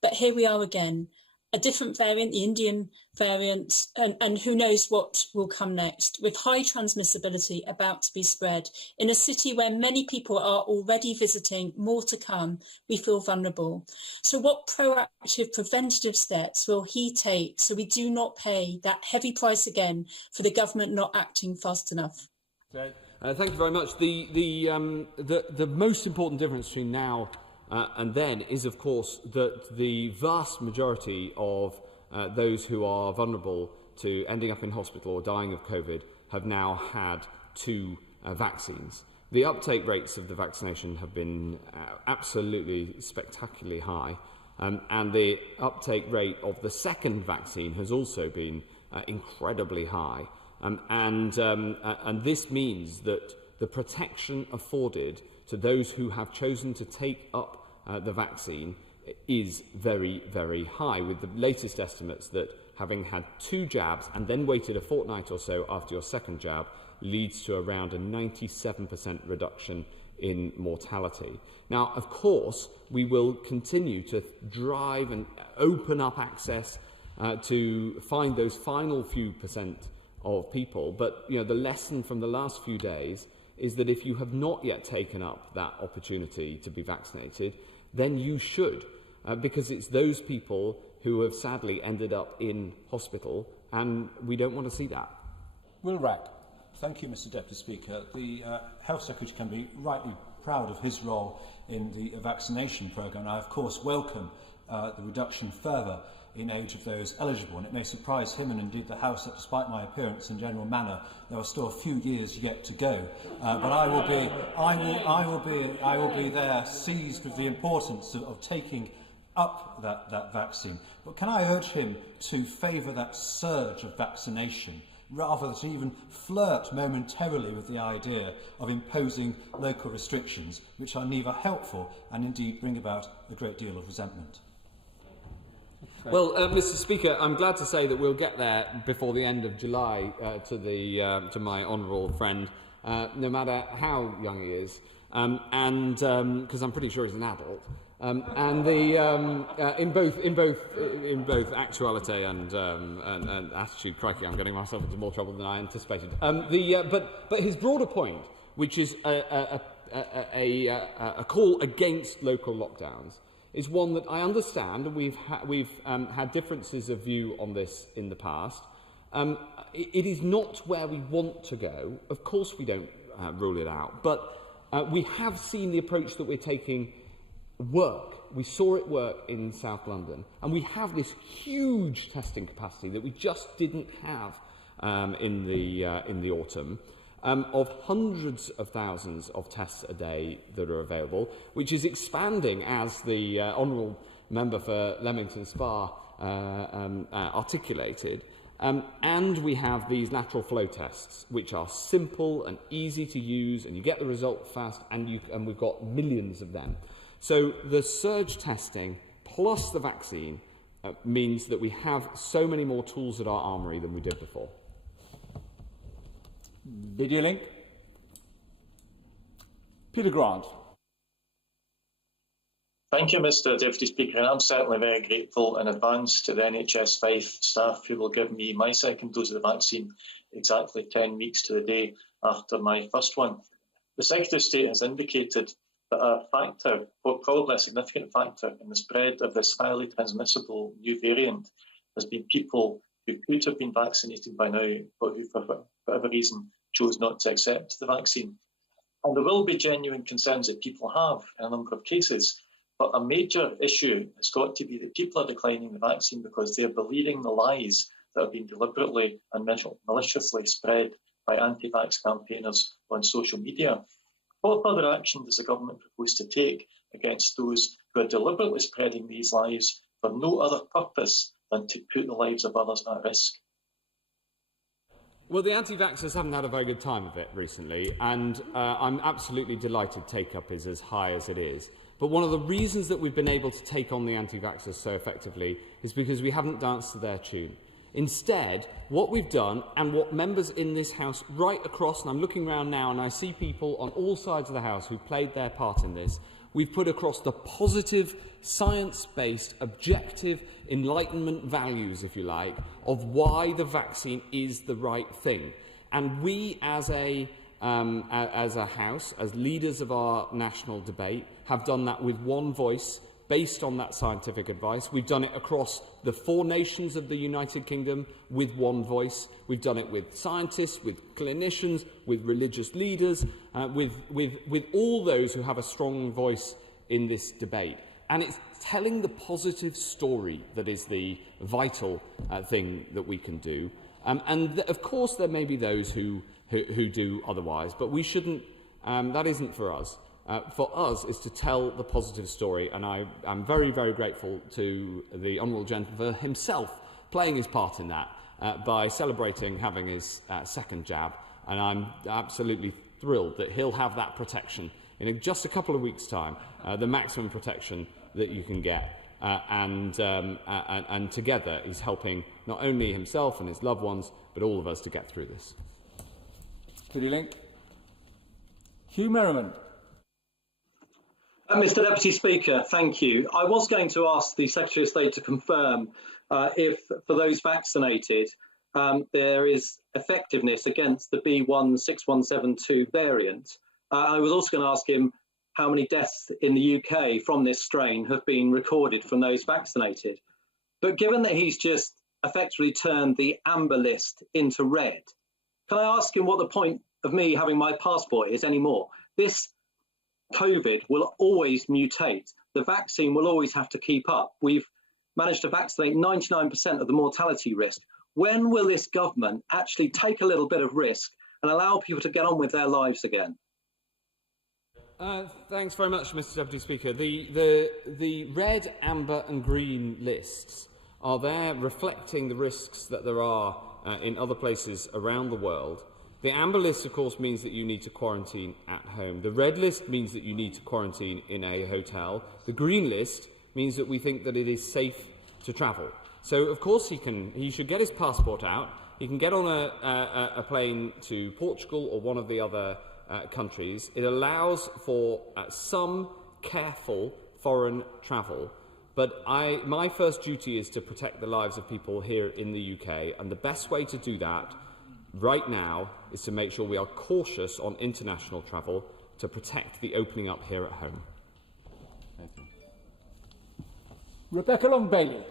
But here we are again, a different variant, the Indian variant, and who knows what will come next, with high transmissibility about to be spread. In a city where many people are already visiting, more to come, we feel vulnerable. So what proactive preventative steps will he take so we do not pay that heavy price again for the government not acting fast enough? Thank you very much. The most important difference between now and then is, of course, that the vast majority of those who are vulnerable to ending up in hospital or dying of COVID have now had 2 vaccines. The uptake rates of the vaccination have been absolutely spectacularly high, and the uptake rate of the second vaccine has also been incredibly high. And this means that the protection afforded to those who have chosen to take up the vaccine is very, very high, with the latest estimates that having had 2 jabs and then waited a fortnight or so after your second jab leads to around a 97% reduction in mortality. Now, of course, we will continue to drive and open up access to find those final few percent of people, but the lesson from the last few days is that if you have not yet taken up that opportunity to be vaccinated, then you should, because it's those people who have sadly ended up in hospital, and we don't want to see that. Will Rack. Thank you, Mr Deputy Speaker. The Health Secretary can be rightly proud of his role in the vaccination programme. I, of course, welcome the reduction further in age of those eligible, and it may surprise him and indeed the House that, despite my appearance and general manner, there are still a few years yet to go. But I will be there, seized with the importance of taking up that vaccine. But can I urge him to favour that surge of vaccination, rather than even flirt momentarily with the idea of imposing local restrictions, which are neither helpful and indeed bring about a great deal of resentment? Well, Mr Speaker, I'm glad to say that we'll get there before the end of July to my honourable friend, no matter how young he is, and because I'm pretty sure he's an adult. In both actuality and attitude, crikey, I'm getting myself into more trouble than I anticipated. But his broader point, which is a call against local lockdowns, is one that I understand, and we've had differences of view on this in the past. It is not where we want to go. Of course, we don't rule it out, but we have seen the approach that we're taking work. We saw it work in South London, and we have this huge testing capacity that we just didn't have in the autumn, of hundreds of thousands of tests a day that are available, which is expanding, as the honourable member for Leamington Spa articulated. And we have these lateral flow tests, which are simple and easy to use, and you get the result fast, and we've got millions of them. So the surge testing plus the vaccine means that we have so many more tools at our armoury than we did before. Video link. Peter Grant. Thank you, Mr Deputy Speaker, and I'm certainly very grateful in advance to the NHS Fife staff who will give me my second dose of the vaccine exactly 10 weeks to the day after my first one. The Secretary of State has indicated that a factor, probably a significant factor, in the spread of this highly transmissible new variant has been people who could have been vaccinated by now, but who, for whatever reason, chose not to accept the vaccine. And there will be genuine concerns that people have in a number of cases, but a major issue has got to be that people are declining the vaccine because they're believing the lies that have been deliberately and maliciously spread by anti-vax campaigners on social media. What further action does the government propose to take against those who are deliberately spreading these lies for no other purpose than to put the lives of others at risk? Well, the anti-vaxxers haven't had a very good time of it recently, and I'm absolutely delighted take-up is as high as it is. But one of the reasons that we've been able to take on the anti-vaxxers so effectively is because we haven't danced to their tune. Instead, what we've done, and what members in this House right across, and I'm looking around now and I see people on all sides of the House who played their part in this, we've put across the positive, science-based, objective enlightenment values, if you like, of why the vaccine is the right thing. And we, as a House, as leaders of our national debate, have done that with one voice, based on that scientific advice. We've done it across the 4 nations of the United Kingdom with one voice. We've done it with scientists, with clinicians, with religious leaders, with all those who have a strong voice in this debate. And it's telling the positive story that is the vital thing that we can do. Of course, there may be those who do otherwise, but we shouldn't. That isn't for us. For us is to tell the positive story, and I'm very, very grateful to the honourable gentleman for himself playing his part in that by celebrating having his second jab, and I'm absolutely thrilled that he'll have that protection in just a couple of weeks' time, the maximum protection that you can get, and together is helping not only himself and his loved ones, but all of us to get through this. Video link. Hugh Merriman. Mr Deputy Speaker, thank you. I was going to ask the Secretary of State to confirm if, for those vaccinated, there is effectiveness against the B16172 variant. I was also going to ask him how many deaths in the UK from this strain have been recorded from those vaccinated. But given that he's just effectively turned the amber list into red, can I ask him what the point of me having my passport is anymore? This COVID will always mutate. The vaccine will always have to keep up. We've managed to vaccinate 99% of the mortality risk. When will this government actually take a little bit of risk and allow people to get on with their lives again? Thanks very much, Mr. Deputy Speaker. The red, amber and green lists are there reflecting the risks that there are in other places around the world. The amber list, of course, means that you need to quarantine at home. The red list means that you need to quarantine in a hotel. The green list means that we think that it is safe to travel. So, of course, he should get his passport out. He can get on a plane to Portugal or one of the other countries. It allows for some careful foreign travel. But my first duty is to protect the lives of people here in the UK, and the best way to do that right now is to make sure we are cautious on international travel to protect the opening up here at home. Thank you. Rebecca Long-Bailey.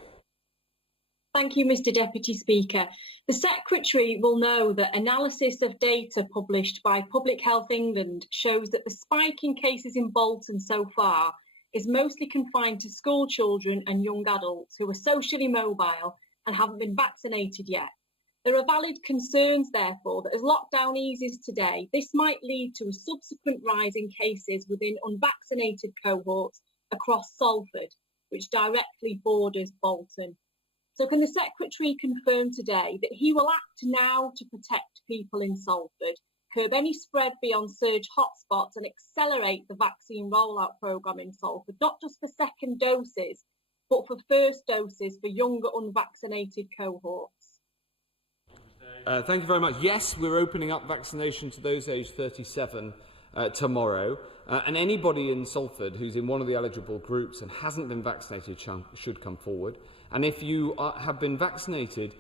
Thank you, Mr. Deputy Speaker. The Secretary will know that analysis of data published by Public Health England shows that the spike in cases in Bolton so far is mostly confined to school children and young adults who are socially mobile and haven't been vaccinated yet. There are valid concerns, therefore, that as lockdown eases today, this might lead to a subsequent rise in cases within unvaccinated cohorts across Salford, which directly borders Bolton. So can the Secretary confirm today that he will act now to protect people in Salford, curb any spread beyond surge hotspots and accelerate the vaccine rollout programme in Salford, not just for second doses, but for first doses for younger unvaccinated cohorts? Thank you very much. Yes, we're opening up vaccination to those aged 37 tomorrow. And anybody in Salford who's in one of the eligible groups and hasn't been vaccinated should come forward. And if you have been vaccinated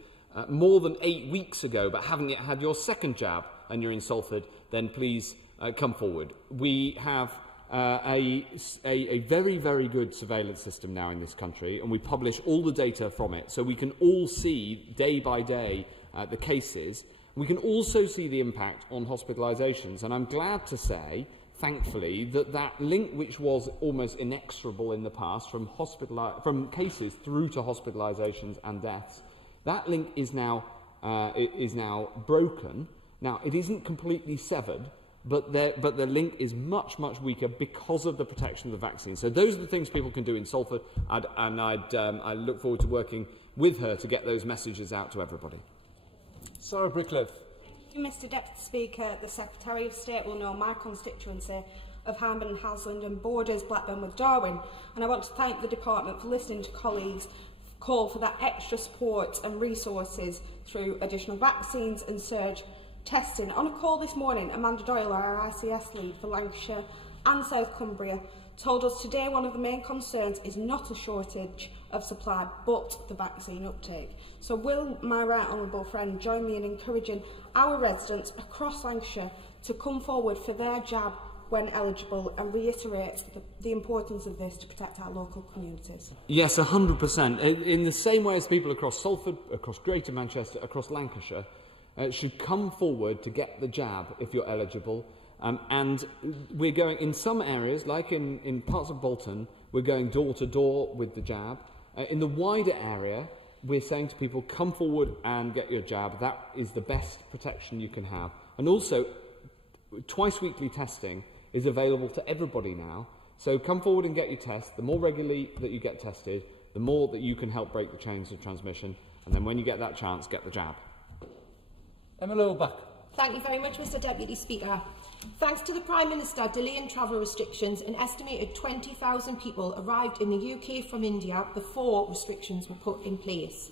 more than 8 weeks ago but haven't yet had your second jab and you're in Salford, then please come forward. We have a very, very good surveillance system now in this country, and we publish all the data from it, so we can all see day by day the cases. We can also see the impact on hospitalisations, and I'm glad to say, thankfully, that link, which was almost inexorable in the past from cases through to hospitalisations and deaths, that link is now broken. Now, it isn't completely severed, but the link is much, much weaker because of the protection of the vaccine. So those are the things people can do in Salford, and I look forward to working with her to get those messages out to everybody. Sarah Brickliff. Mr. Deputy Speaker, the Secretary of State will know my constituency of Harman and Hasland and borders Blackburn with Darwin, and I want to thank the Department for listening to colleagues' call for that extra support and resources through additional vaccines and surge testing. On a call this morning, Amanda Doyle, our ICS lead for Lancashire and South Cumbria, told us today one of the main concerns is not a shortage of supply but the vaccine uptake. So will my right honourable friend join me in encouraging our residents across Lancashire to come forward for their jab when eligible, and reiterate the importance of this to protect our local communities? Yes, 100%. In the same way as people across Salford, across Greater Manchester, across Lancashire, should come forward to get the jab if you're eligible. And we're going, in some areas, like in parts of Bolton, we're going door to door with the jab. In the wider area, we're saying to people, come forward and get your jab. That is the best protection you can have. And also, twice weekly testing is available to everybody now. So come forward and get your test. The more regularly that you get tested, the more that you can help break the chains of transmission. And then when you get that chance, get the jab. Emma Lowback. Thank you very much, Mr. Deputy Speaker. Thanks to the Prime Minister delaying travel restrictions, an estimated 20,000 people arrived in the UK from India before restrictions were put in place.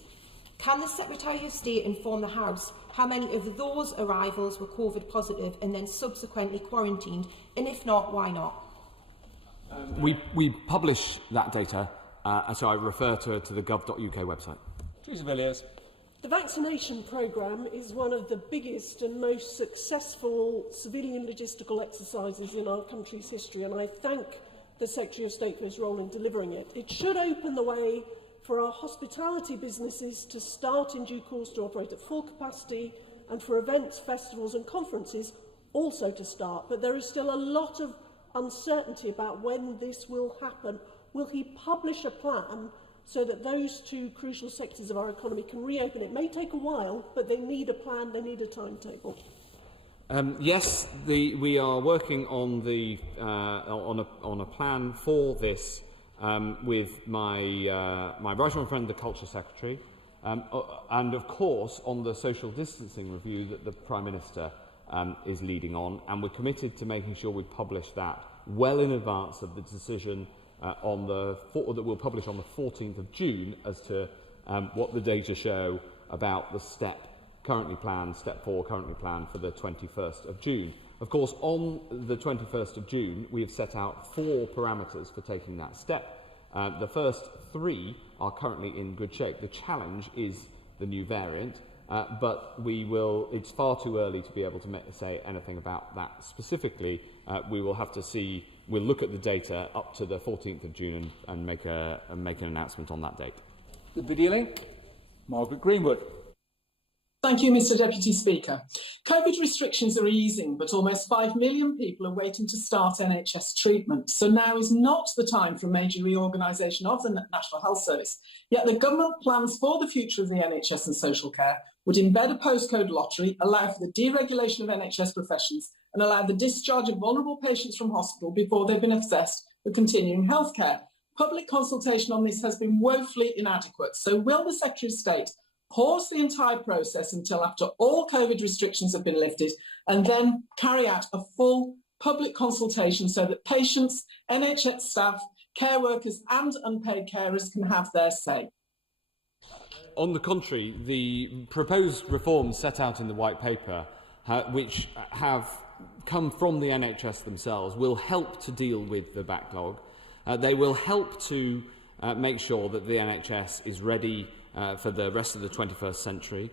Can the Secretary of State inform the House how many of those arrivals were COVID positive and then subsequently quarantined, and if not, why not? We publish that data, so I refer to the gov.uk website. Teresa Villiers. The vaccination programme is one of the biggest and most successful civilian logistical exercises in our country's history, and I thank the Secretary of State for his role in delivering it. It should open the way for our hospitality businesses to start in due course to operate at full capacity, and for events, festivals and conferences also to start. But there is still a lot of uncertainty about when this will happen. Will he publish a plan so that those two crucial sectors of our economy can reopen? It may take a while, but they need a plan, they need a timetable. Yes, we are working on a plan for this with my right honourable friend, the Culture Secretary, and of course on the social distancing review that the Prime Minister is leading on, and we're committed to making sure we publish that well in advance of the decision that we'll publish on the 14th of June as to what the data show about the step 4 currently planned for the 21st of June. Of course, on the 21st of June, we have set out 4 parameters for taking that step. The first 3 are currently in good shape. The challenge is the new variant, but it's far too early to be able to say anything about that specifically. We will have to see. We'll look at the data up to the 14th of June and make an announcement on that date. The video link, Margaret Greenwood. Thank you, Mr Deputy Speaker. COVID restrictions are easing, but almost 5 million people are waiting to start NHS treatment. So now is not the time for a major reorganisation of the National Health Service. Yet the government plans for the future of the NHS and social care would embed a postcode lottery, allow for the deregulation of NHS professions, and allow the discharge of vulnerable patients from hospital before they've been assessed for continuing health care. Public consultation on this has been woefully inadequate. So will the Secretary of State pause the entire process until after all COVID restrictions have been lifted, and then carry out a full public consultation so that patients, NHS staff, care workers and unpaid carers can have their say? On the contrary, the proposed reforms set out in the White Paper, which have come from the NHS themselves, will help to deal with the backlog. They will help to make sure that the NHS is ready for the rest of the 21st century.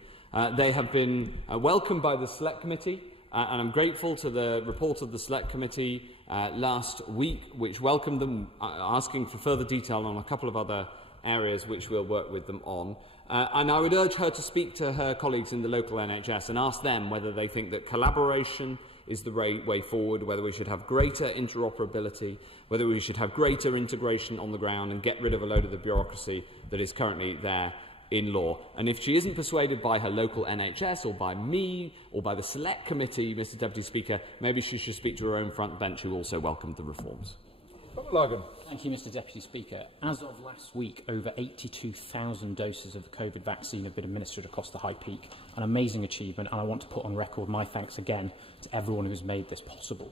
They have been welcomed by the Select Committee, and I'm grateful to the report of the Select Committee last week, which welcomed them, asking for further detail on a couple of other areas which we'll work with them on. And I would urge her to speak to her colleagues in the local NHS and ask them whether they think that collaboration is the way forward, whether we should have greater interoperability, whether we should have greater integration on the ground and get rid of a load of the bureaucracy that is currently there in law. And if she isn't persuaded by her local NHS or by me or by the Select Committee, Mr Deputy Speaker, maybe she should speak to her own front bench, who also welcomed the reforms. Thank you, Mr Deputy Speaker. As of last week, over 82,000 doses of the COVID vaccine have been administered across the High Peak. An amazing achievement, and I want to put on record my thanks again to everyone who's made this possible.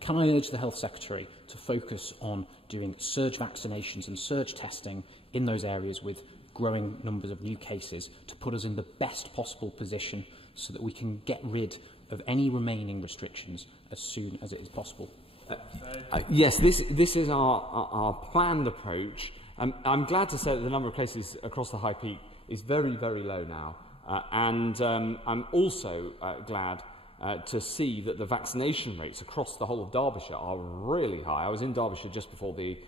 Can I urge the Health Secretary to focus on doing surge vaccinations and surge testing in those areas with growing numbers of new cases to put us in the best possible position so that we can get rid of any remaining restrictions as soon as it is possible? Yes, this is our planned approach. I'm glad to say that the number of cases across the High Peak is very, very low now. And I'm also glad to see that the vaccination rates across the whole of Derbyshire are really high. I was in Derbyshire just before the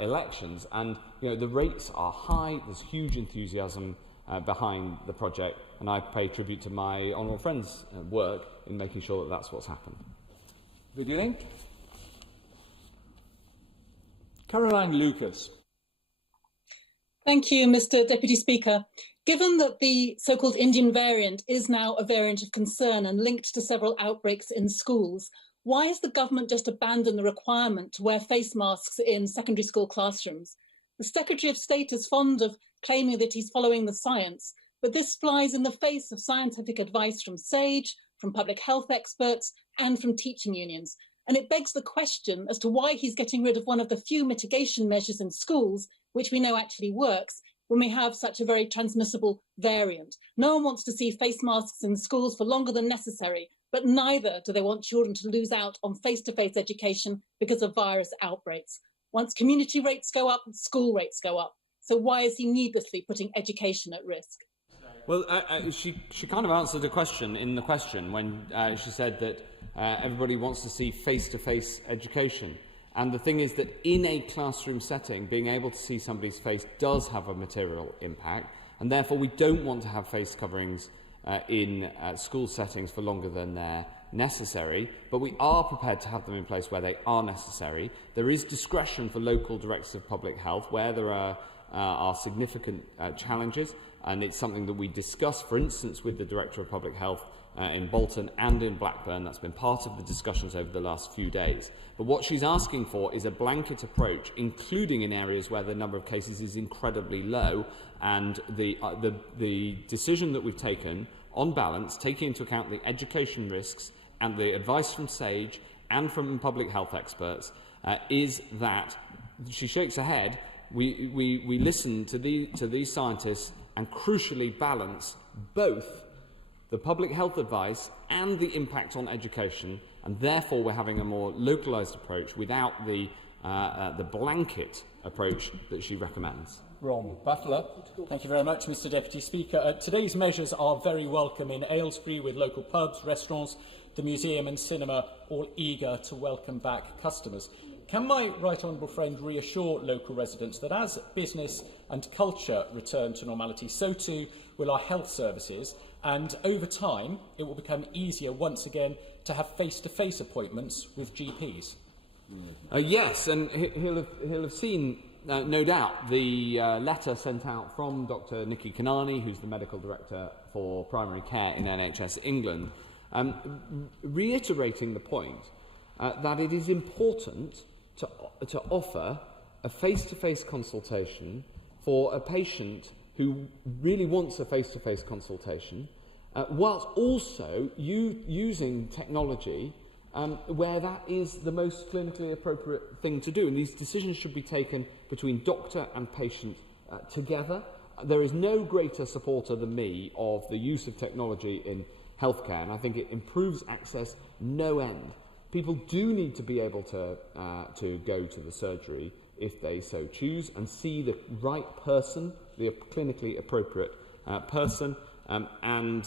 elections, and the rates are high. There's huge enthusiasm behind the project, and I pay tribute to my honourable friend's work in making sure that that's what's happened. Video link. Caroline Lucas. Thank you, Mr Deputy Speaker. Given that the so-called Indian variant is now a variant of concern and linked to several outbreaks in schools, why has the government just abandoned the requirement to wear face masks in secondary school classrooms? The Secretary of State is fond of claiming that he's following the science, but this flies in the face of scientific advice from SAGE, from public health experts, and from teaching unions. And it begs the question as to why he's getting rid of one of the few mitigation measures in schools, which we know actually works, when we have such a very transmissible variant. No one wants to see face masks in schools for longer than necessary, but neither do they want children to lose out on face-to-face education because of virus outbreaks. Once community rates go up, school rates go up. So why is he needlessly putting education at risk? Well, she kind of answered a question in the question when she said that everybody wants to see face-to-face education. And the thing is that in a classroom setting, being able to see somebody's face does have a material impact, and therefore we don't want to have face coverings in school settings for longer than they're necessary, but we are prepared to have them in place where they are necessary. There is discretion for local directors of public health where there are significant challenges, and it's something that we discuss, for instance, with the Director of Public Health in Bolton and in Blackburn. That's been part of the discussions over the last few days. But what she's asking for is a blanket approach, including in areas where the number of cases is incredibly low, and the decision that we've taken, on balance, taking into account the education risks and the advice from SAGE and from public health experts, is that, she shakes her head, we listen to these scientists and crucially balance both the public health advice and the impact on education, and therefore we're having a more localised approach without the blanket approach that she recommends. Ron Butler. Thank you very much, Mr Deputy Speaker. Today's measures are very welcome in Aylesbury, with local pubs, restaurants, the museum and cinema all eager to welcome back customers. Can my right honourable friend reassure local residents that as business and culture return to normality, so too will our health services, and over time it will become easier once again to have face-to-face appointments with GPs? Yes, and he'll have seen, no doubt, the letter sent out from Dr Nikki Kanani, who's the Medical Director for Primary Care in NHS England, reiterating the point that it is important to offer a face-to-face consultation for a patient who really wants a face-to-face consultation, whilst also using technology where that is the most clinically appropriate thing to do. And these decisions should be taken between doctor and patient together. There is no greater supporter than me of the use of technology in healthcare, and I think it improves access no end. People do need to be able to go to the surgery if they so choose and see the right person, the clinically appropriate person, and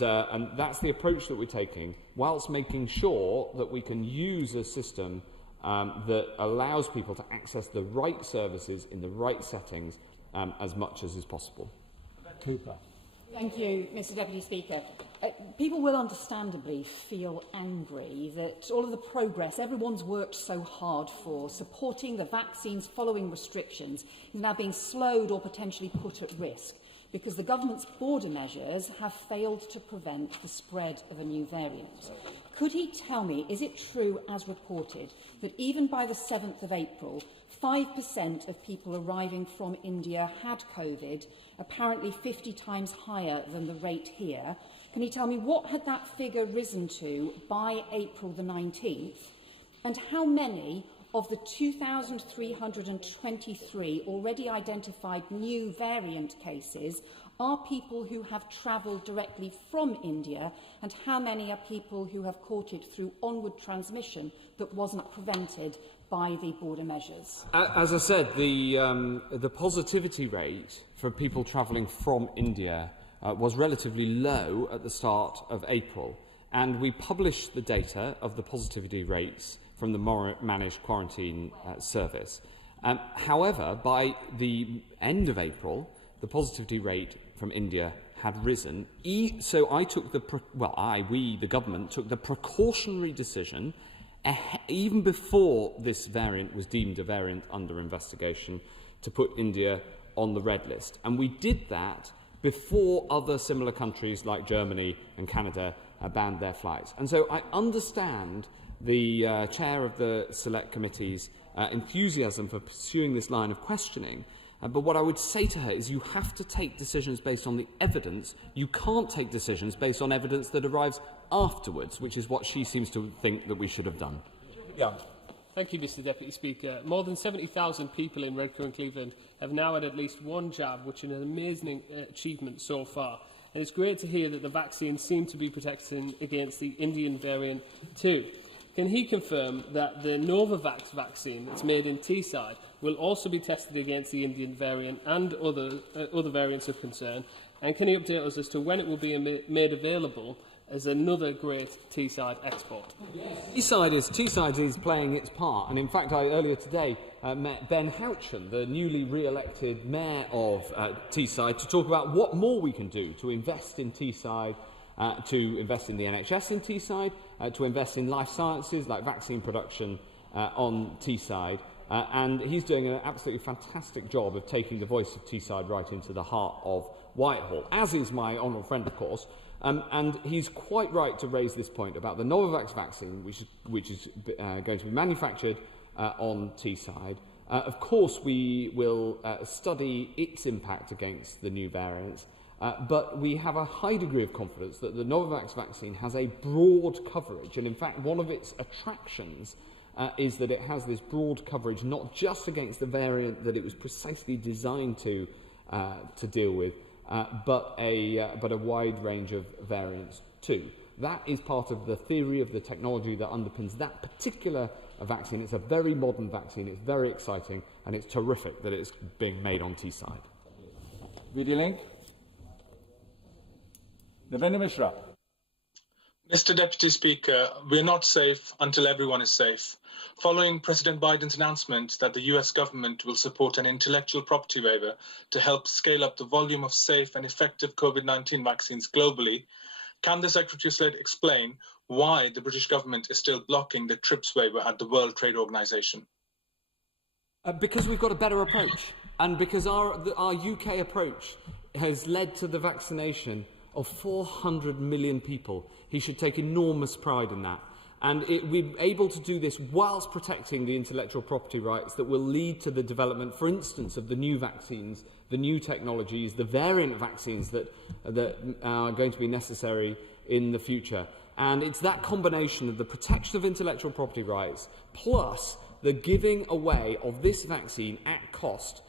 that's the approach that we're taking, whilst making sure that we can use a system that allows people to access the right services in the right settings as much as is possible. Cooper. Thank you, Mr Deputy Speaker. People will understandably feel angry that all of the progress everyone's worked so hard for, supporting the vaccines following restrictions, is now being slowed or potentially put at risk because the government's border measures have failed to prevent the spread of a new variant. Could he tell me, is it true, as reported, that even by the 7th of April, 5% of people arriving from India had COVID, apparently 50 times higher than the rate here? Can you tell me what had that figure risen to by April the 19th? And how many of the 2,323 already identified new variant cases are people who have travelled directly from India, and how many are people who have caught it through onward transmission that wasn't prevented by the border measures? As I said, the positivity rate for people travelling from India was relatively low at the start of April, and we published the data of the positivity rates from the managed quarantine service. However, by the end of April, the positivity rate from India had risen. So we, the government, took the precautionary decision, even before this variant was deemed a variant under investigation, to put India on the red list. And we did that before other similar countries like Germany and Canada banned their flights. And so I understand the chair of the Select Committee's enthusiasm for pursuing this line of questioning, but what I would say to her is you have to take decisions based on the evidence. You can't take decisions based on evidence that arrives afterwards, which is what she seems to think that we should have done. Yeah. Thank you, Mr Deputy Speaker. More than 70,000 people in Redcar and Cleveland have now had at least one jab, which is an amazing achievement so far. And it's great to hear that the vaccines seem to be protecting against the Indian variant too. Can he confirm that the Novavax vaccine that's made in Teesside will also be tested against the Indian variant and other variants of concern? And can he update us as to when it will be made available as another great Teesside export. Teesside is playing its part, and in fact, I earlier today met Ben Houchen, the newly re-elected mayor of Teesside, to talk about what more we can do to invest in Teesside, to invest in the NHS in Teesside, to invest in life sciences like vaccine production on Teesside. And he's doing an absolutely fantastic job of taking the voice of Teesside right into the heart of Whitehall, as is my honourable friend, of course. And he's quite right to raise this point about the Novavax vaccine, which is going to be manufactured on Teesside. Of course, we will study its impact against the new variants, but we have a high degree of confidence that the Novavax vaccine has a broad coverage, and in fact, one of its attractions is that it has this broad coverage, not just against the variant that it was precisely designed to deal with, but a wide range of variants too. That is part of the theory of the technology that underpins that particular vaccine. It's a very modern vaccine, it's very exciting, and it's terrific that it's being made on Teesside. Video link. Devendra Mishra. Mr. Deputy Speaker, we're not safe until everyone is safe. Following President Biden's announcement that the US government will support an intellectual property waiver to help scale up the volume of safe and effective COVID-19 vaccines globally, can the Secretary of State explain why the British government is still blocking the TRIPS waiver at the World Trade Organization? Because we've got a better approach, and because our UK approach has led to the vaccination of 400 million people. He should take enormous pride in that. And we're able to do this whilst protecting the intellectual property rights that will lead to the development, for instance, of the new vaccines, the new technologies, the variant vaccines that are going to be necessary in the future. And it's that combination of the protection of intellectual property rights plus the giving away of this vaccine at cost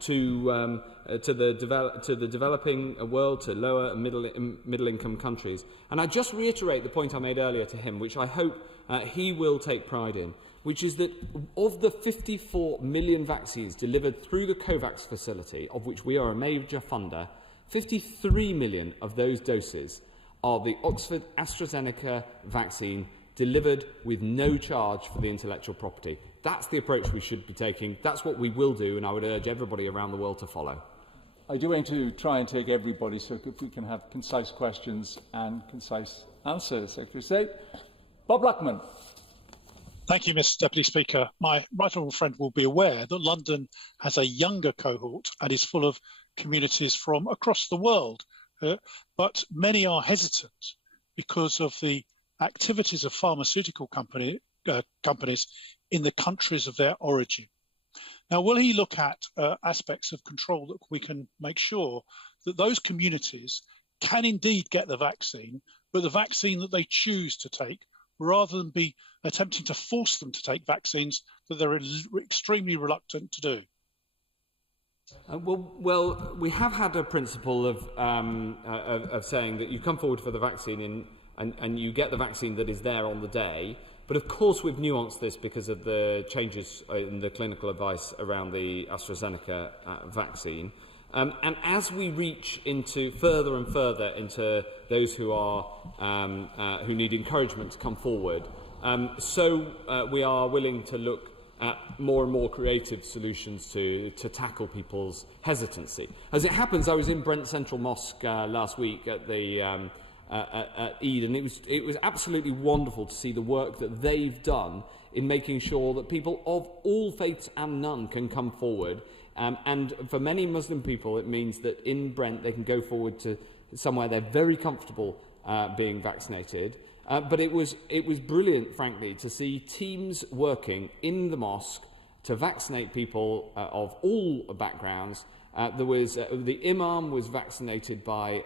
to the developing world, to lower and middle income countries. And I just reiterate the point I made earlier to him, which I hope he will take pride in, which is that of the 54 million vaccines delivered through the COVAX facility, of which we are a major funder, 53 million of those doses are the Oxford AstraZeneca vaccine delivered with no charge for the intellectual property. That's the approach we should be taking. That's what we will do, and I would urge everybody around the world to follow. I do aim to try and take everybody, so if we can have concise questions and concise answers. Secretary of State. Bob Luckman. Thank you, Mr. Deputy Speaker. My right honourable friend will be aware that London has a younger cohort and is full of communities from across the world, but many are hesitant because of the activities of pharmaceutical companies in the countries of their origin. Now, will he look at aspects of control that we can make sure that those communities can indeed get the vaccine, but the vaccine that they choose to take, rather than be attempting to force them to take vaccines that they're extremely reluctant to do? Well, we have had a principle of saying that you come forward for the vaccine and you get the vaccine that is there on the day. But of course, we've nuanced this because of the changes in the clinical advice around the AstraZeneca vaccine. And as we reach into further and further into those who who need encouragement to come forward, we are willing to look at more and more creative solutions to tackle people's hesitancy. As it happens, I was in Brent Central Mosque last week at the at Eid, and it was absolutely wonderful to see the work that they've done in making sure that people of all faiths and none can come forward. And for many Muslim people, it means that in Brent they can go forward to somewhere they're very comfortable being vaccinated. But it was brilliant, frankly, to see teams working in the mosque to vaccinate people of all backgrounds. There was the imam was vaccinated by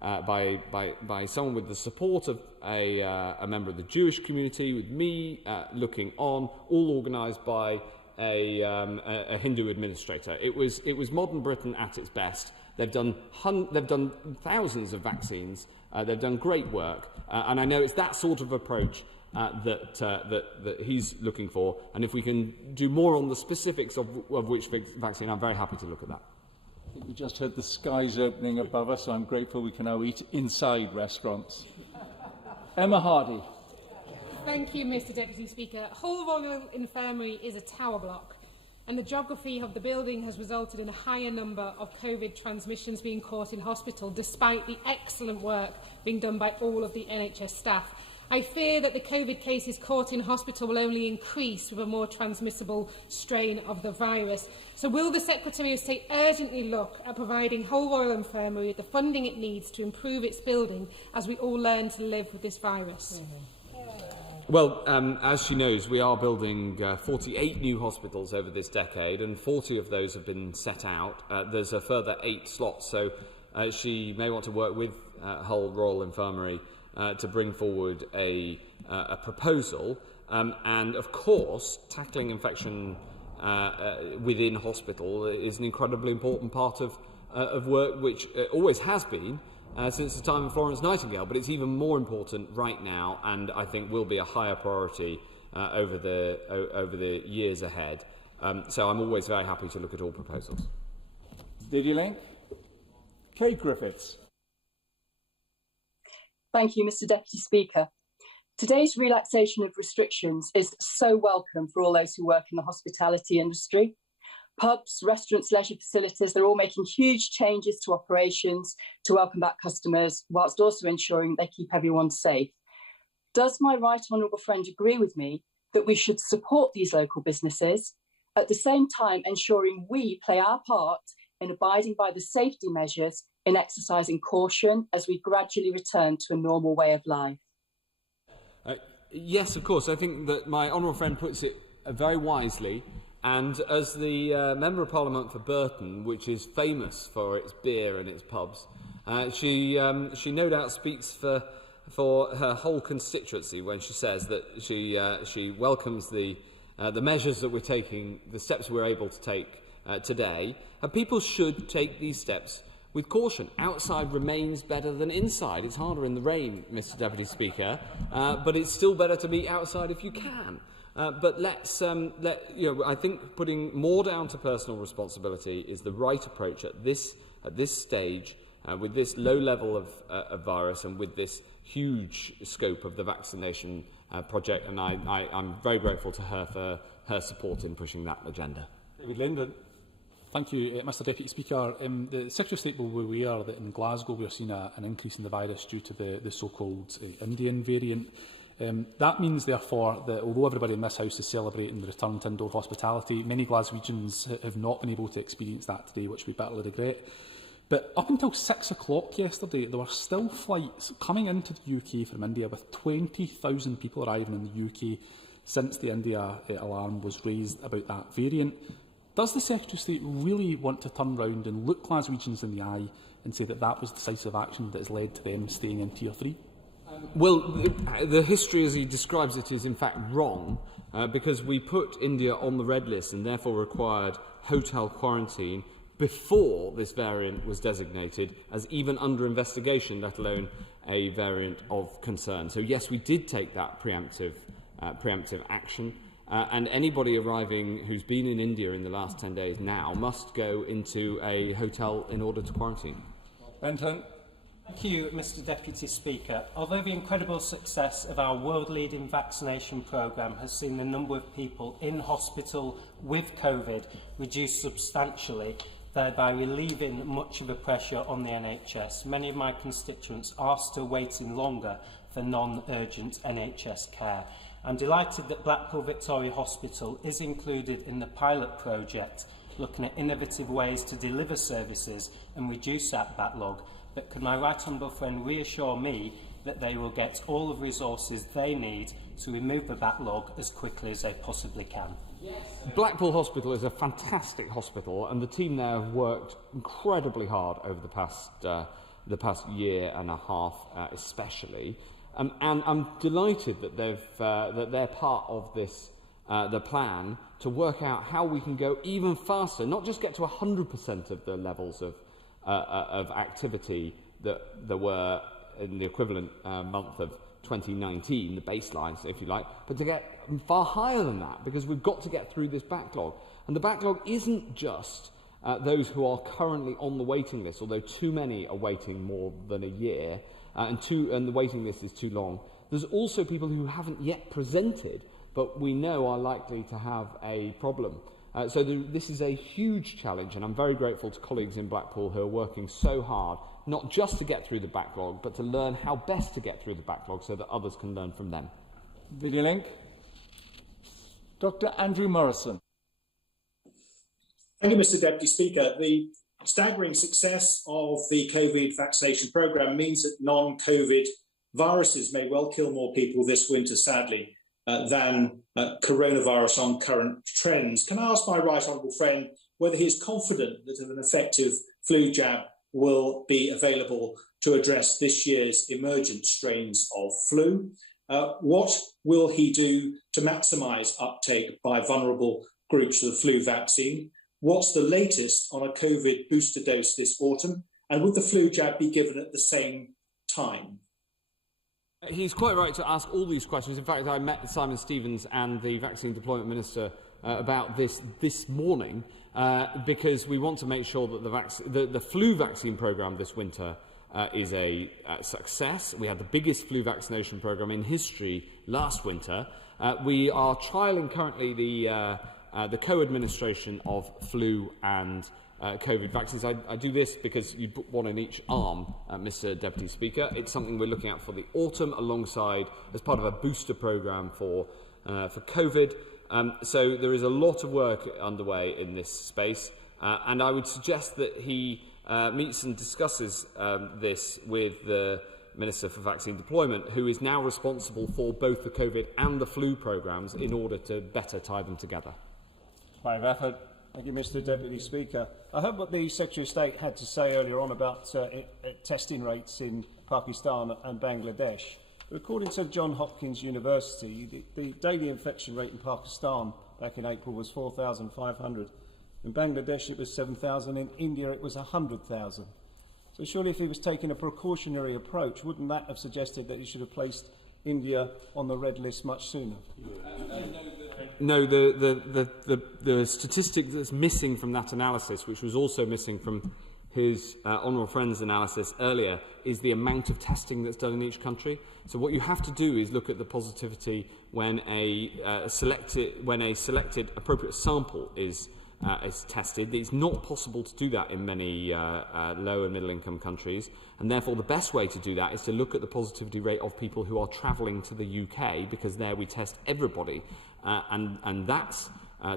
by someone with the support of a member of the Jewish community, with me looking on, all organised by a Hindu administrator. It was modern Britain at its best. They've done thousands of vaccines. They've done great work, and I know it's that sort of approach that he's looking for. And if we can do more on the specifics of which vaccine, I'm very happy to look at that. We just heard the skies opening above us, so I'm grateful we can now eat inside restaurants. Emma Hardy. Thank you, Mr Deputy Speaker. Hull Royal Infirmary is a tower block, and the geography of the building has resulted in a higher number of COVID transmissions being caught in hospital, despite the excellent work being done by all of the NHS staff. I fear that the COVID cases caught in hospital will only increase with a more transmissible strain of the virus. So will the Secretary of State urgently look at providing Hull Royal Infirmary with the funding it needs to improve its building as we all learn to live with this virus? Well, as she knows, we are building 48 new hospitals over this decade, and 40 of those have been set out. There's a further 8 slots, so she may want to work with Hull Royal Infirmary to bring forward a proposal. And, of course, tackling infection within hospital is an incredibly important part of work, which always has been since the time of Florence Nightingale, but it's even more important right now, and I think will be a higher priority over the years ahead. So I'm always very happy to look at all proposals. Did you link? Kate Griffiths. Thank you, Mr Deputy Speaker. Today's relaxation of restrictions is so welcome for all those who work in the hospitality industry. Pubs, restaurants, leisure facilities, they're all making huge changes to operations to welcome back customers, whilst also ensuring they keep everyone safe. Does my right honourable friend agree with me that we should support these local businesses, at the same time ensuring we play our part in abiding by the safety measures in exercising caution as we gradually return to a normal way of life? Yes, of course. I think that my honourable friend puts it very wisely. And as the Member of Parliament for Burton, which is famous for its beer and its pubs, she no doubt speaks for her whole constituency when she says that she welcomes the measures that we're taking, the steps we're able to take today. And people should take these steps with caution. Outside remains better than inside. It's harder in the rain, Mr Deputy Speaker, but it's still better to be outside if you can. But I think putting more down to personal responsibility is the right approach at this stage, with this low level of virus and with this huge scope of the vaccination project. And I'm very grateful to her for her support in pushing that agenda. David Linden. Thank you, Mr Deputy Speaker. The Secretary of State will be aware that in Glasgow we are seeing an increase in the virus due to the so-called Indian variant. That means, therefore, that although everybody in this House is celebrating the return to indoor hospitality, many Glaswegians have not been able to experience that today, which we bitterly regret. But up until 6 o'clock yesterday, there were still flights coming into the UK from India, with 20,000 people arriving in the UK since the India alarm was raised about that variant. Does the Secretary of State really want to turn round and look Glaswegians in the eye and say that that was decisive action that has led to them staying in Tier 3? Well, the history as he describes it is in fact wrong, because we put India on the red list and therefore required hotel quarantine before this variant was designated as even under investigation, let alone a variant of concern. So yes, we did take that preemptive action. And anybody arriving who's been in India in the last 10 days now must go into a hotel in order to quarantine. Benton. Thank you, Mr Deputy Speaker. Although the incredible success of our world-leading vaccination programme has seen the number of people in hospital with COVID reduced substantially, thereby relieving much of the pressure on the NHS, many of my constituents are still waiting longer for non-urgent NHS care. I'm delighted that Blackpool Victoria Hospital is included in the pilot project, looking at innovative ways to deliver services and reduce that backlog. But could my right honourable friend reassure me that they will get all the resources they need to remove the backlog as quickly as they possibly can? Blackpool Hospital is a fantastic hospital, and the team there have worked incredibly hard over the past year and a half, especially. And I'm delighted that they're part of this the plan to work out how we can go even faster, not just get to 100% of the levels of activity that there were in the equivalent month of 2019, the baseline, if you like, but to get far higher than that, because we've got to get through this backlog. And the backlog isn't just those who are currently on the waiting list, although too many are waiting more than a year, and the waiting list is too long. There's also people who haven't yet presented, but we know are likely to have a problem. This is a huge challenge, and I'm very grateful to colleagues in Blackpool who are working so hard, not just to get through the backlog, but to learn how best to get through the backlog so that others can learn from them. Video link. Dr. Andrew Morrison. Thank you, Mr. Deputy Speaker. The staggering success of the COVID vaccination programme means that non-COVID viruses may well kill more people this winter, sadly, than coronavirus on current trends. Can I ask my right honourable friend whether he is confident that an effective flu jab will be available to address this year's emergent strains of flu? What will he do to maximise uptake by vulnerable groups of the flu vaccine? What's the latest on a COVID booster dose this autumn? And would the flu jab be given at the same time? He's quite right to ask all these questions. In fact, I met Simon Stevens and the Vaccine Deployment Minister about this morning because we want to make sure that the flu vaccine programme this winter is a success. We had the biggest flu vaccination programme in history last winter. We are trialling currently the co-administration of flu and COVID vaccines. I do this because you put one in each arm, Mr. Deputy Speaker. It's something we're looking at for the autumn alongside as part of a booster programme for COVID. So there is a lot of work underway in this space, and I would suggest that he meets and discusses this with the Minister for Vaccine Deployment, who is now responsible for both the COVID and the flu programmes in order to better tie them together. Thank you, Mr. Deputy Speaker. I heard what the Secretary of State had to say earlier on about testing rates in Pakistan and Bangladesh. But according to Johns Hopkins University, the daily infection rate in Pakistan back in April was 4,500. In Bangladesh, it was 7,000. In India, it was 100,000. So surely if he was taking a precautionary approach, wouldn't that have suggested that he should have placed India on the red list much sooner? No, the statistic that's missing from that analysis, which was also missing from his honourable friend's analysis earlier, is the amount of testing that's done in each country. So what you have to do is look at the positivity when a selected appropriate sample is tested. It's not possible to do that in many low and middle income countries, and therefore the best way to do that is to look at the positivity rate of people who are travelling to the UK, because there we test everybody, and that's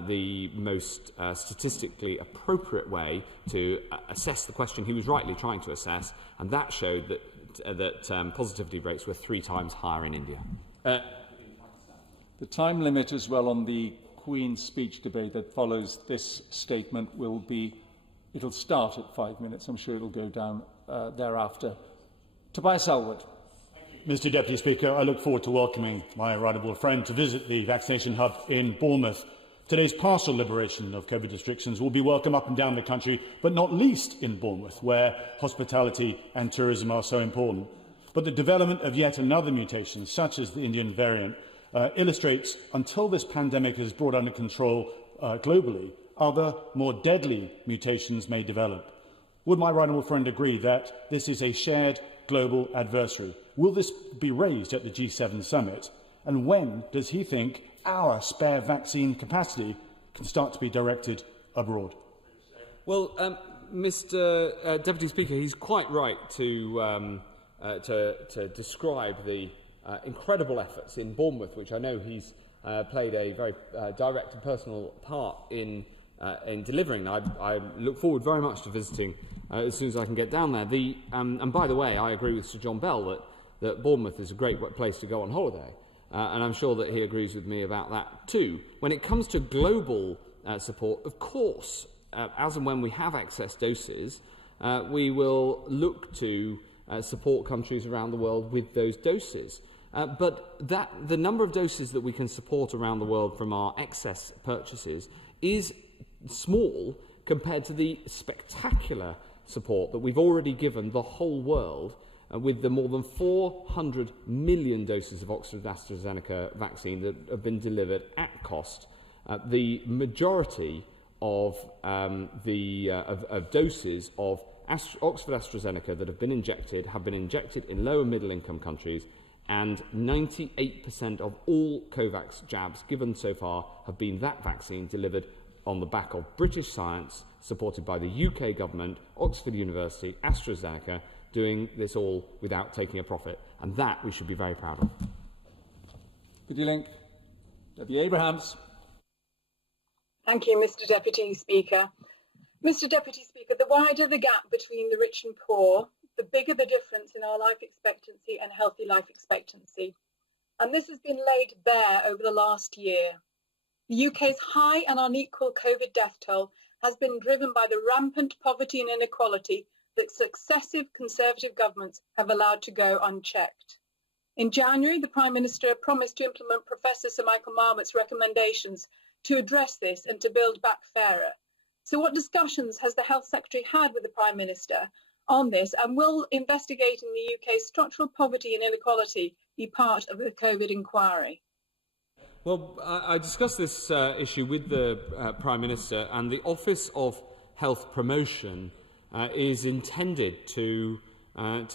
the most statistically appropriate way to assess the question he was rightly trying to assess, and that showed that positivity rates were 3 times higher in India. The time limit as well on the Queen's speech debate that follows this statement it'll start at 5 minutes. I'm sure it'll go down thereafter. Tobias Elwood. Mr. Deputy Speaker, I look forward to welcoming my honourable friend to visit the vaccination hub in Bournemouth. Today's partial liberation of COVID restrictions will be welcome up and down the country, but not least in Bournemouth, where hospitality and tourism are so important. But the development of yet another mutation, such as the Indian variant, illustrates, until this pandemic is brought under control globally, other, more deadly mutations may develop. Would my right honourable friend agree that this is a shared global adversary? Will this be raised at the G7 summit? And when does he think our spare vaccine capacity can start to be directed abroad? Well, Mr. Deputy Speaker, he's quite right to describe the incredible efforts in Bournemouth, which I know he's played a very direct and personal part in delivering. I look forward very much to visiting as soon as I can get down there. And by the way, I agree with Sir John Bell that Bournemouth is a great place to go on holiday, and I'm sure that he agrees with me about that too. When it comes to global support, of course, as and when we have excess doses, we will look to support countries around the world with those doses. But the number of doses that we can support around the world from our excess purchases is small compared to the spectacular support that we've already given the whole world with the more than 400 million doses of Oxford AstraZeneca vaccine that have been delivered at cost. The majority of doses of Oxford AstraZeneca that have been injected in low and middle income countries, and 98% of all COVAX jabs given so far have been that vaccine delivered on the back of British science, supported by the UK government, Oxford University, AstraZeneca, doing this all without taking a profit. And that we should be very proud of. Deputy Link. Deputy Abrahams. Thank you, Mr Deputy Speaker. Mr Deputy Speaker, the wider the gap between the rich and poor, the bigger the difference in our life expectancy and healthy life expectancy. And this has been laid bare over the last year. The UK's high and unequal COVID death toll has been driven by the rampant poverty and inequality that successive Conservative governments have allowed to go unchecked. In January, the Prime Minister promised to implement Professor Sir Michael Marmot's recommendations to address this and to build back fairer. So what discussions has the Health Secretary had with the Prime Minister on this, and will investigating the UK's structural poverty and inequality be part of the COVID inquiry? Well, I discussed this issue with the Prime Minister, and the Office of Health Promotion is intended to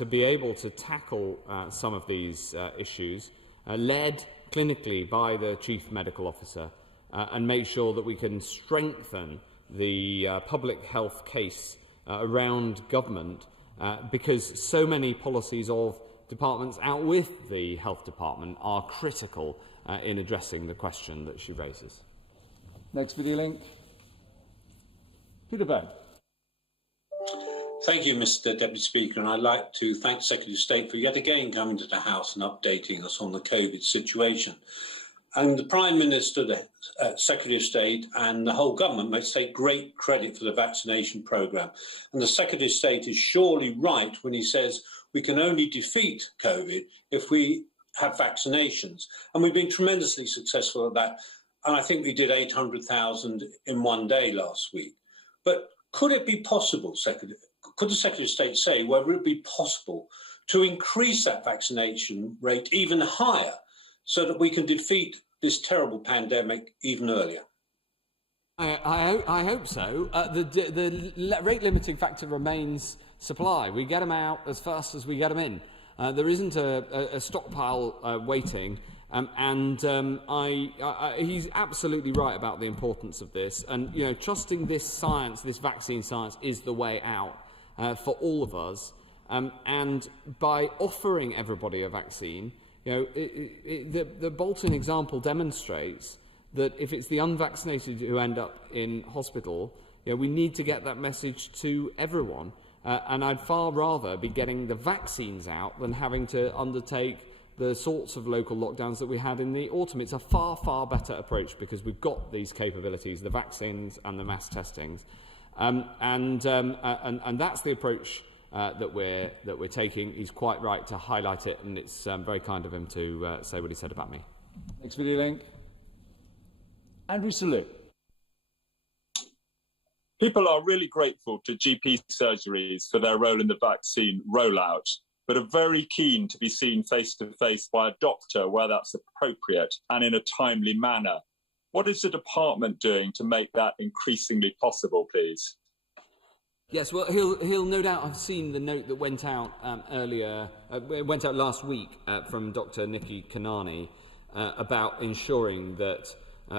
be able to tackle some of these issues, led clinically by the Chief Medical Officer, and make sure that we can strengthen the public health case around government, because so many policies of departments out with the Health Department are critical in addressing the question that she raises. Next video link. Peter Byrne. Thank you, Mr Deputy Speaker, and I'd like to thank the Secretary of State for yet again coming to the House and updating us on the COVID situation. And the Prime Minister, the Secretary of State and the whole government must take great credit for the vaccination programme. And the Secretary of State is surely right when he says we can only defeat COVID if we have vaccinations. And we've been tremendously successful at that. And I think we did 800,000 in one day last week. But could it be possible, could the Secretary of State say whether it would be possible to increase that vaccination rate even higher so that we can defeat this terrible pandemic even earlier? I hope so. The rate-limiting factor remains supply. We get them out as fast as we get them in. There isn't a stockpile waiting, he's absolutely right about the importance of this. And trusting this science, this vaccine science, is the way out for all of us. And by offering everybody a vaccine, the Bolton example demonstrates that if it's the unvaccinated who end up in hospital, we need to get that message to everyone. And I'd far rather be getting the vaccines out than having to undertake the sorts of local lockdowns that we had in the autumn. It's a far, far better approach because we've got these capabilities, the vaccines and the mass testings. And that's the approach that we're taking. He's quite right to highlight it, and it's very kind of him to say what he said about me. Next video link. Andrew Salute. People are really grateful to GP surgeries for their role in the vaccine rollout, but are very keen to be seen face-to-face by a doctor where that's appropriate and in a timely manner. What is the department doing to make that increasingly possible, please? Yes, well, he'll no doubt have seen the note that went out went out last week from Dr. Nikki Kanani about ensuring that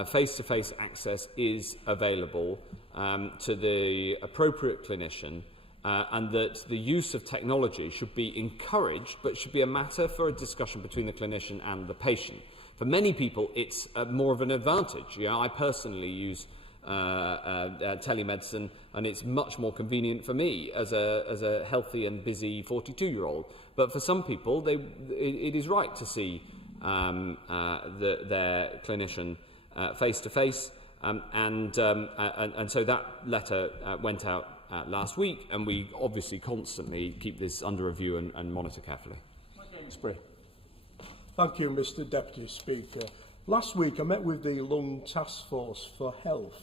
face-to-face access is available to the appropriate clinician, and that the use of technology should be encouraged, but should be a matter for a discussion between the clinician and the patient. For many people, it's more of an advantage. I personally use telemedicine, and it's much more convenient for me as a healthy and busy 42-year-old. But for some people, it is right to see their clinician face to face, and so that letter went out last week, and we obviously constantly keep this under review and monitor carefully. Thank you, Mr Deputy Speaker. Last week I met with the Lung Task Force for Health,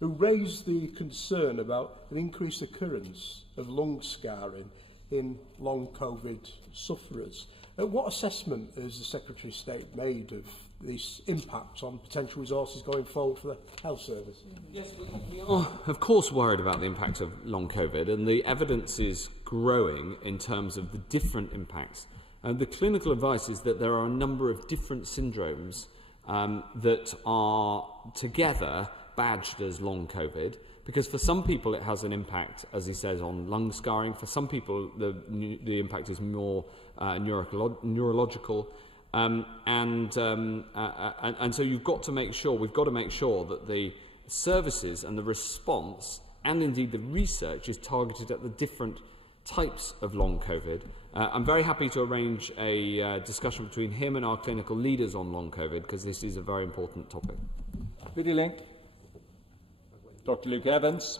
who raised the concern about an increased occurrence of lung scarring in long COVID sufferers. What assessment has the Secretary of State made of this impact on potential resources going forward for the health service? Yes, we are, of course, worried about the impact of long COVID, and the evidence is growing in terms of the different impacts. And the clinical advice is that there are a number of different syndromes that are together badged as long COVID, because for some people it has an impact, as he says, on lung scarring. For some people the impact is more neurological. And so we've got to make sure that the services and the response, and indeed the research, is targeted at the different types of long COVID. I'm very happy to arrange a discussion between him and our clinical leaders on long COVID, because this is a very important topic. Video link. Dr. Luke Evans.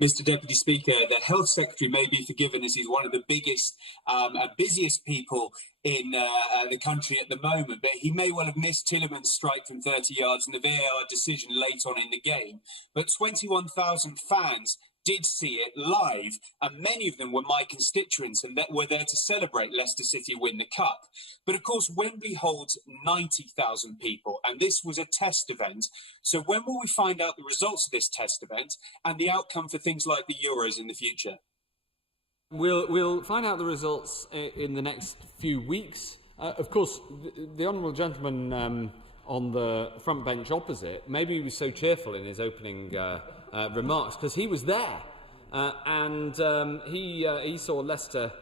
Mr. Deputy Speaker, the Health Secretary may be forgiven as he's one of the biggest and busiest people in the country at the moment, but he may well have missed Tillerman's strike from 30 yards and the VAR decision late on in the game. But 21,000 fans did see it live, and many of them were my constituents and that were there to celebrate Leicester City win the cup. But of course, Wembley holds 90,000 people, and this was a test event. So when will we find out the results of this test event and the outcome for things like the Euros in the future? We'll find out the results in the next few weeks. Of course, the honourable gentleman on the front bench opposite, maybe he was so cheerful in his opening remarks because he was there, and he saw Leicester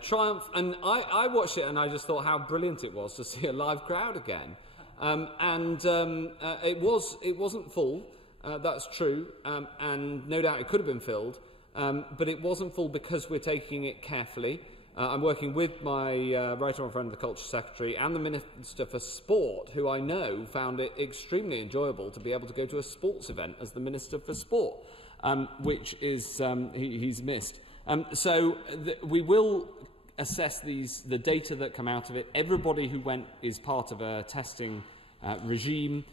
triumph, and I watched it and I just thought how brilliant it was to see a live crowd again, it wasn't full, that's true, and no doubt it could have been filled, but it wasn't full because we're taking it carefully. I'm working with my right honourable friend, the Culture Secretary, and the Minister for Sport, who I know found it extremely enjoyable to be able to go to a sports event as the Minister for Sport, which is he's missed. So we will assess the data that come out of it. Everybody who went is part of a testing regime.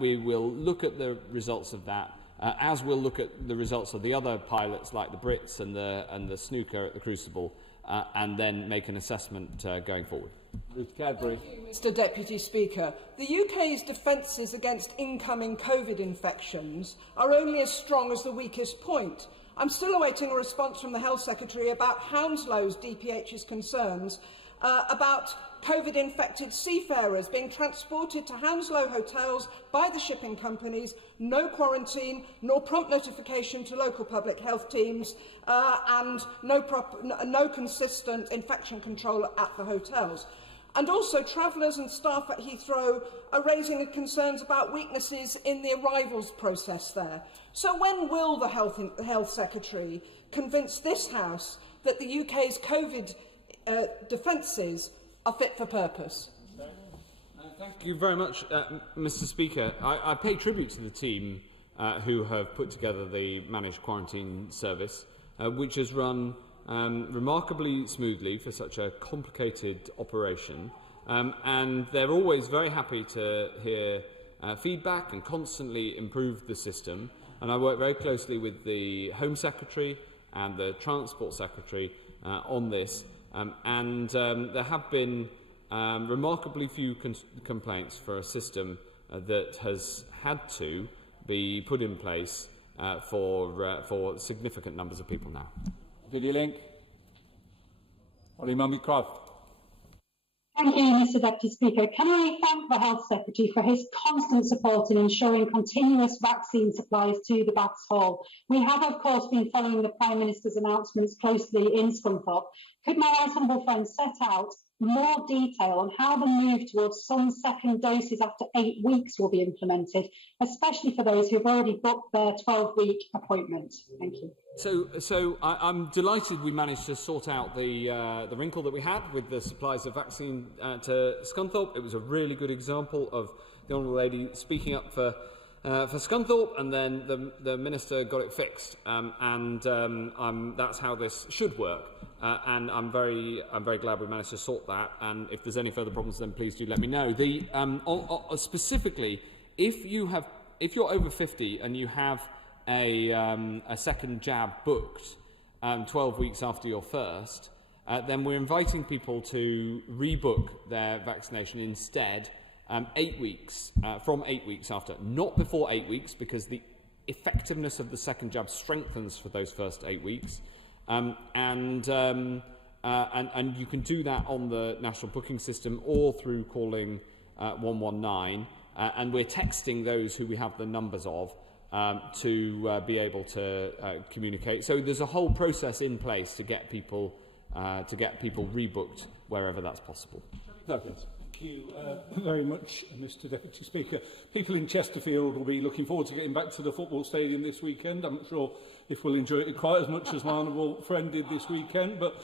We will look at the results of that, as we'll look at the results of the other pilots like the Brits and the snooker at the Crucible, and then make an assessment going forward. Ruth Cadbury. Thank you, Mr. Deputy Speaker. The UK's defences against incoming COVID infections are only as strong as the weakest point. I'm still awaiting a response from the Health Secretary about Hounslow's DPH's concerns about COVID-infected seafarers being transported to Hounslow hotels by the shipping companies, no quarantine, nor prompt notification to local public health teams, and no consistent infection control at the hotels. And also, travellers and staff at Heathrow are raising concerns about weaknesses in the arrivals process there. So when will the Health Secretary convince this House that the UK's COVID defences are fit for purpose? Thank you very much, Mr. Speaker. I pay tribute to the team who have put together the managed quarantine service, which has run remarkably smoothly for such a complicated operation, and they're always very happy to hear feedback and constantly improve the system. And I work very closely with the Home Secretary and the Transport Secretary on this. There have been remarkably few complaints for a system that has had to be put in place for significant numbers of people now. Video link. Ollie Mummy-Croft. Thank you, Mr. Deputy Speaker. Can I thank the Health Secretary for his constant support in ensuring continuous vaccine supplies to the Baths Hall? We have, of course, been following the Prime Minister's announcements closely in Scunthorpe. Could my right honourable friend set out more detail on how the move towards some second doses after 8 weeks will be implemented, especially for those who have already booked their 12-week appointment? Thank you. So I'm delighted we managed to sort out the wrinkle that we had with the supplies of vaccine to Scunthorpe. It was a really good example of the Honourable Lady speaking up for Scunthorpe, and then the Minister got it fixed, that's how this should work. And I'm very glad we managed to sort that. And if there's any further problems, then please do let me know. Specifically, if you're over 50 and you have a second jab booked 12 weeks after your first, then we're inviting people to rebook their vaccination instead 8 weeks, from 8 weeks after, not before 8 weeks, because the effectiveness of the second jab strengthens for those first 8 weeks. And you can do that on the national booking system or through calling 119. And we're texting those who we have the numbers of to be able to communicate. So there's a whole process in place to get people rebooked wherever that's possible. Thank you very much, Mr Deputy Speaker. People in Chesterfield will be looking forward to getting back to the football stadium this weekend. I'm not sure if we'll enjoy it quite as much as my honourable friend did this weekend, but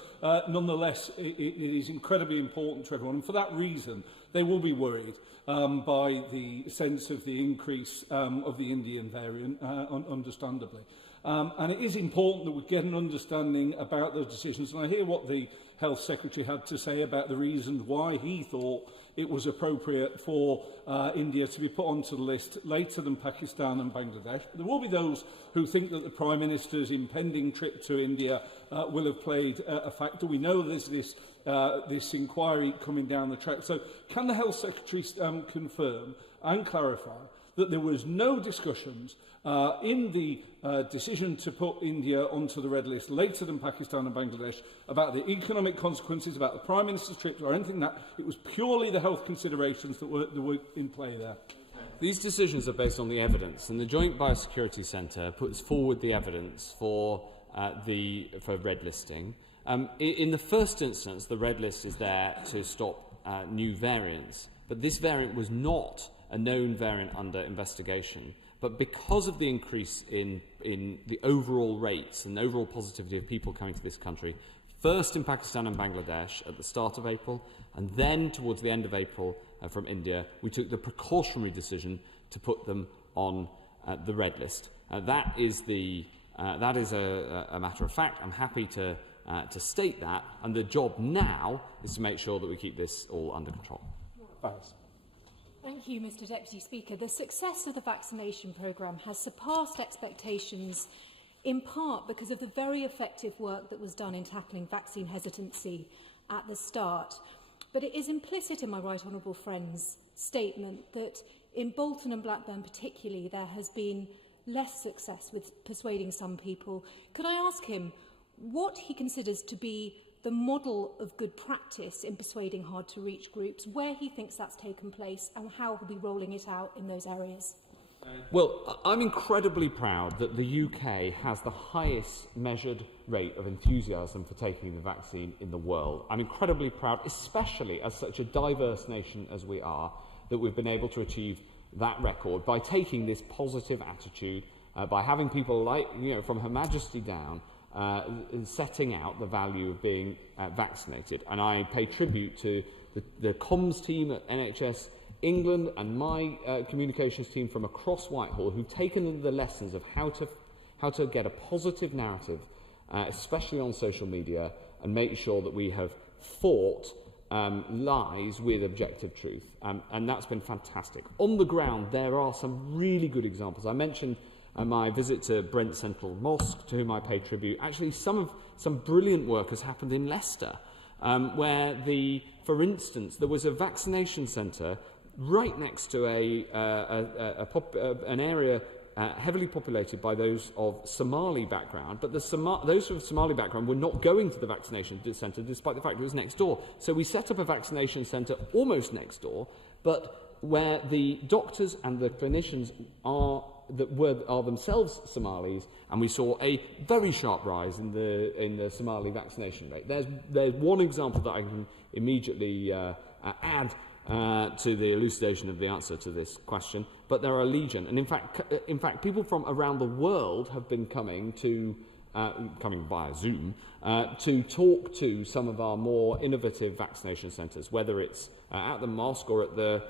nonetheless, it is incredibly important to everyone. And for that reason, they will be worried by the sense of the increase of the Indian variant, understandably. And it is important that we get an understanding about those decisions. And I hear what the Health Secretary had to say about the reasons why he thought it was appropriate for India to be put onto the list later than Pakistan and Bangladesh. But there will be those who think that the Prime Minister's impending trip to India will have played a factor. We know there's this inquiry coming down the track. So can the Health Secretary confirm and clarify that there was no discussions in the decision to put India onto the red list later than Pakistan and Bangladesh about the economic consequences, about the Prime Minister's trip or anything like that? It was purely the health considerations that were in play there. These decisions are based on the evidence, and the Joint Biosecurity Centre puts forward the evidence for red listing. In the first instance, the red list is there to stop new variants, but this variant was not a known variant under investigation. But because of the increase in the overall rates and overall positivity of people coming to this country, first in Pakistan and Bangladesh at the start of April, and then towards the end of April from India, we took the precautionary decision to put them on the red list. That is a matter of fact. I'm happy to state that, and the job now is to make sure that we keep this all under control. Thank you, Mr Deputy Speaker. The success of the vaccination programme has surpassed expectations, in part because of the very effective work that was done in tackling vaccine hesitancy at the start. But it is implicit in my right honourable friend's statement that in Bolton and Blackburn particularly there has been less success with persuading some people. Could I ask him what he considers to be the model of good practice in persuading hard-to-reach groups, where he thinks that's taken place and how he'll be rolling it out in those areas? Well, I'm incredibly proud that the UK has the highest measured rate of enthusiasm for taking the vaccine in the world. I'm incredibly proud, especially as such a diverse nation as we are, that we've been able to achieve that record by taking this positive attitude, by having people like, from Her Majesty down, setting out the value of being vaccinated. And I pay tribute to the comms team at NHS England and my communications team from across Whitehall, who've taken the lessons of how to get a positive narrative, especially on social media, and make sure that we have fought lies with objective truth. And that's been fantastic. On the ground, there are some really good examples. I mentioned my visit to Brent Central Mosque, to whom I pay tribute. Actually, some brilliant work has happened in Leicester, where for instance, there was a vaccination centre right next to an area heavily populated by those of Somali background, but those of Somali background were not going to the vaccination centre despite the fact it was next door. So we set up a vaccination centre almost next door, but where the doctors and the clinicians are themselves Somalis, and we saw a very sharp rise in the Somali vaccination rate. There's one example that I can immediately add to the elucidation of the answer to this question, but there are a legion. And in fact, people from around the world have been coming via Zoom to talk to some of our more innovative vaccination centres, whether it's at the mosque or at the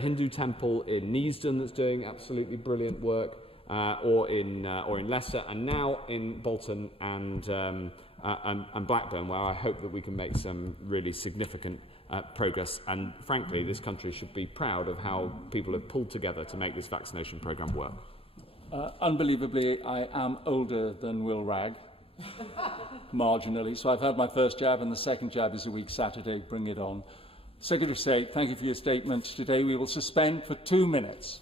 Hindu temple in Neasden that's doing absolutely brilliant work, or in Leicester, and now in Bolton and Blackburn, where I hope that we can make some really significant progress. And frankly, this country should be proud of how people have pulled together to make this vaccination programme work. Unbelievably, I am older than Will Wragg, Marginally. So I've had my first jab, and the second jab is a week Saturday. Bring it on. Secretary of State, thank you for your statement. Today we will suspend for 2 minutes.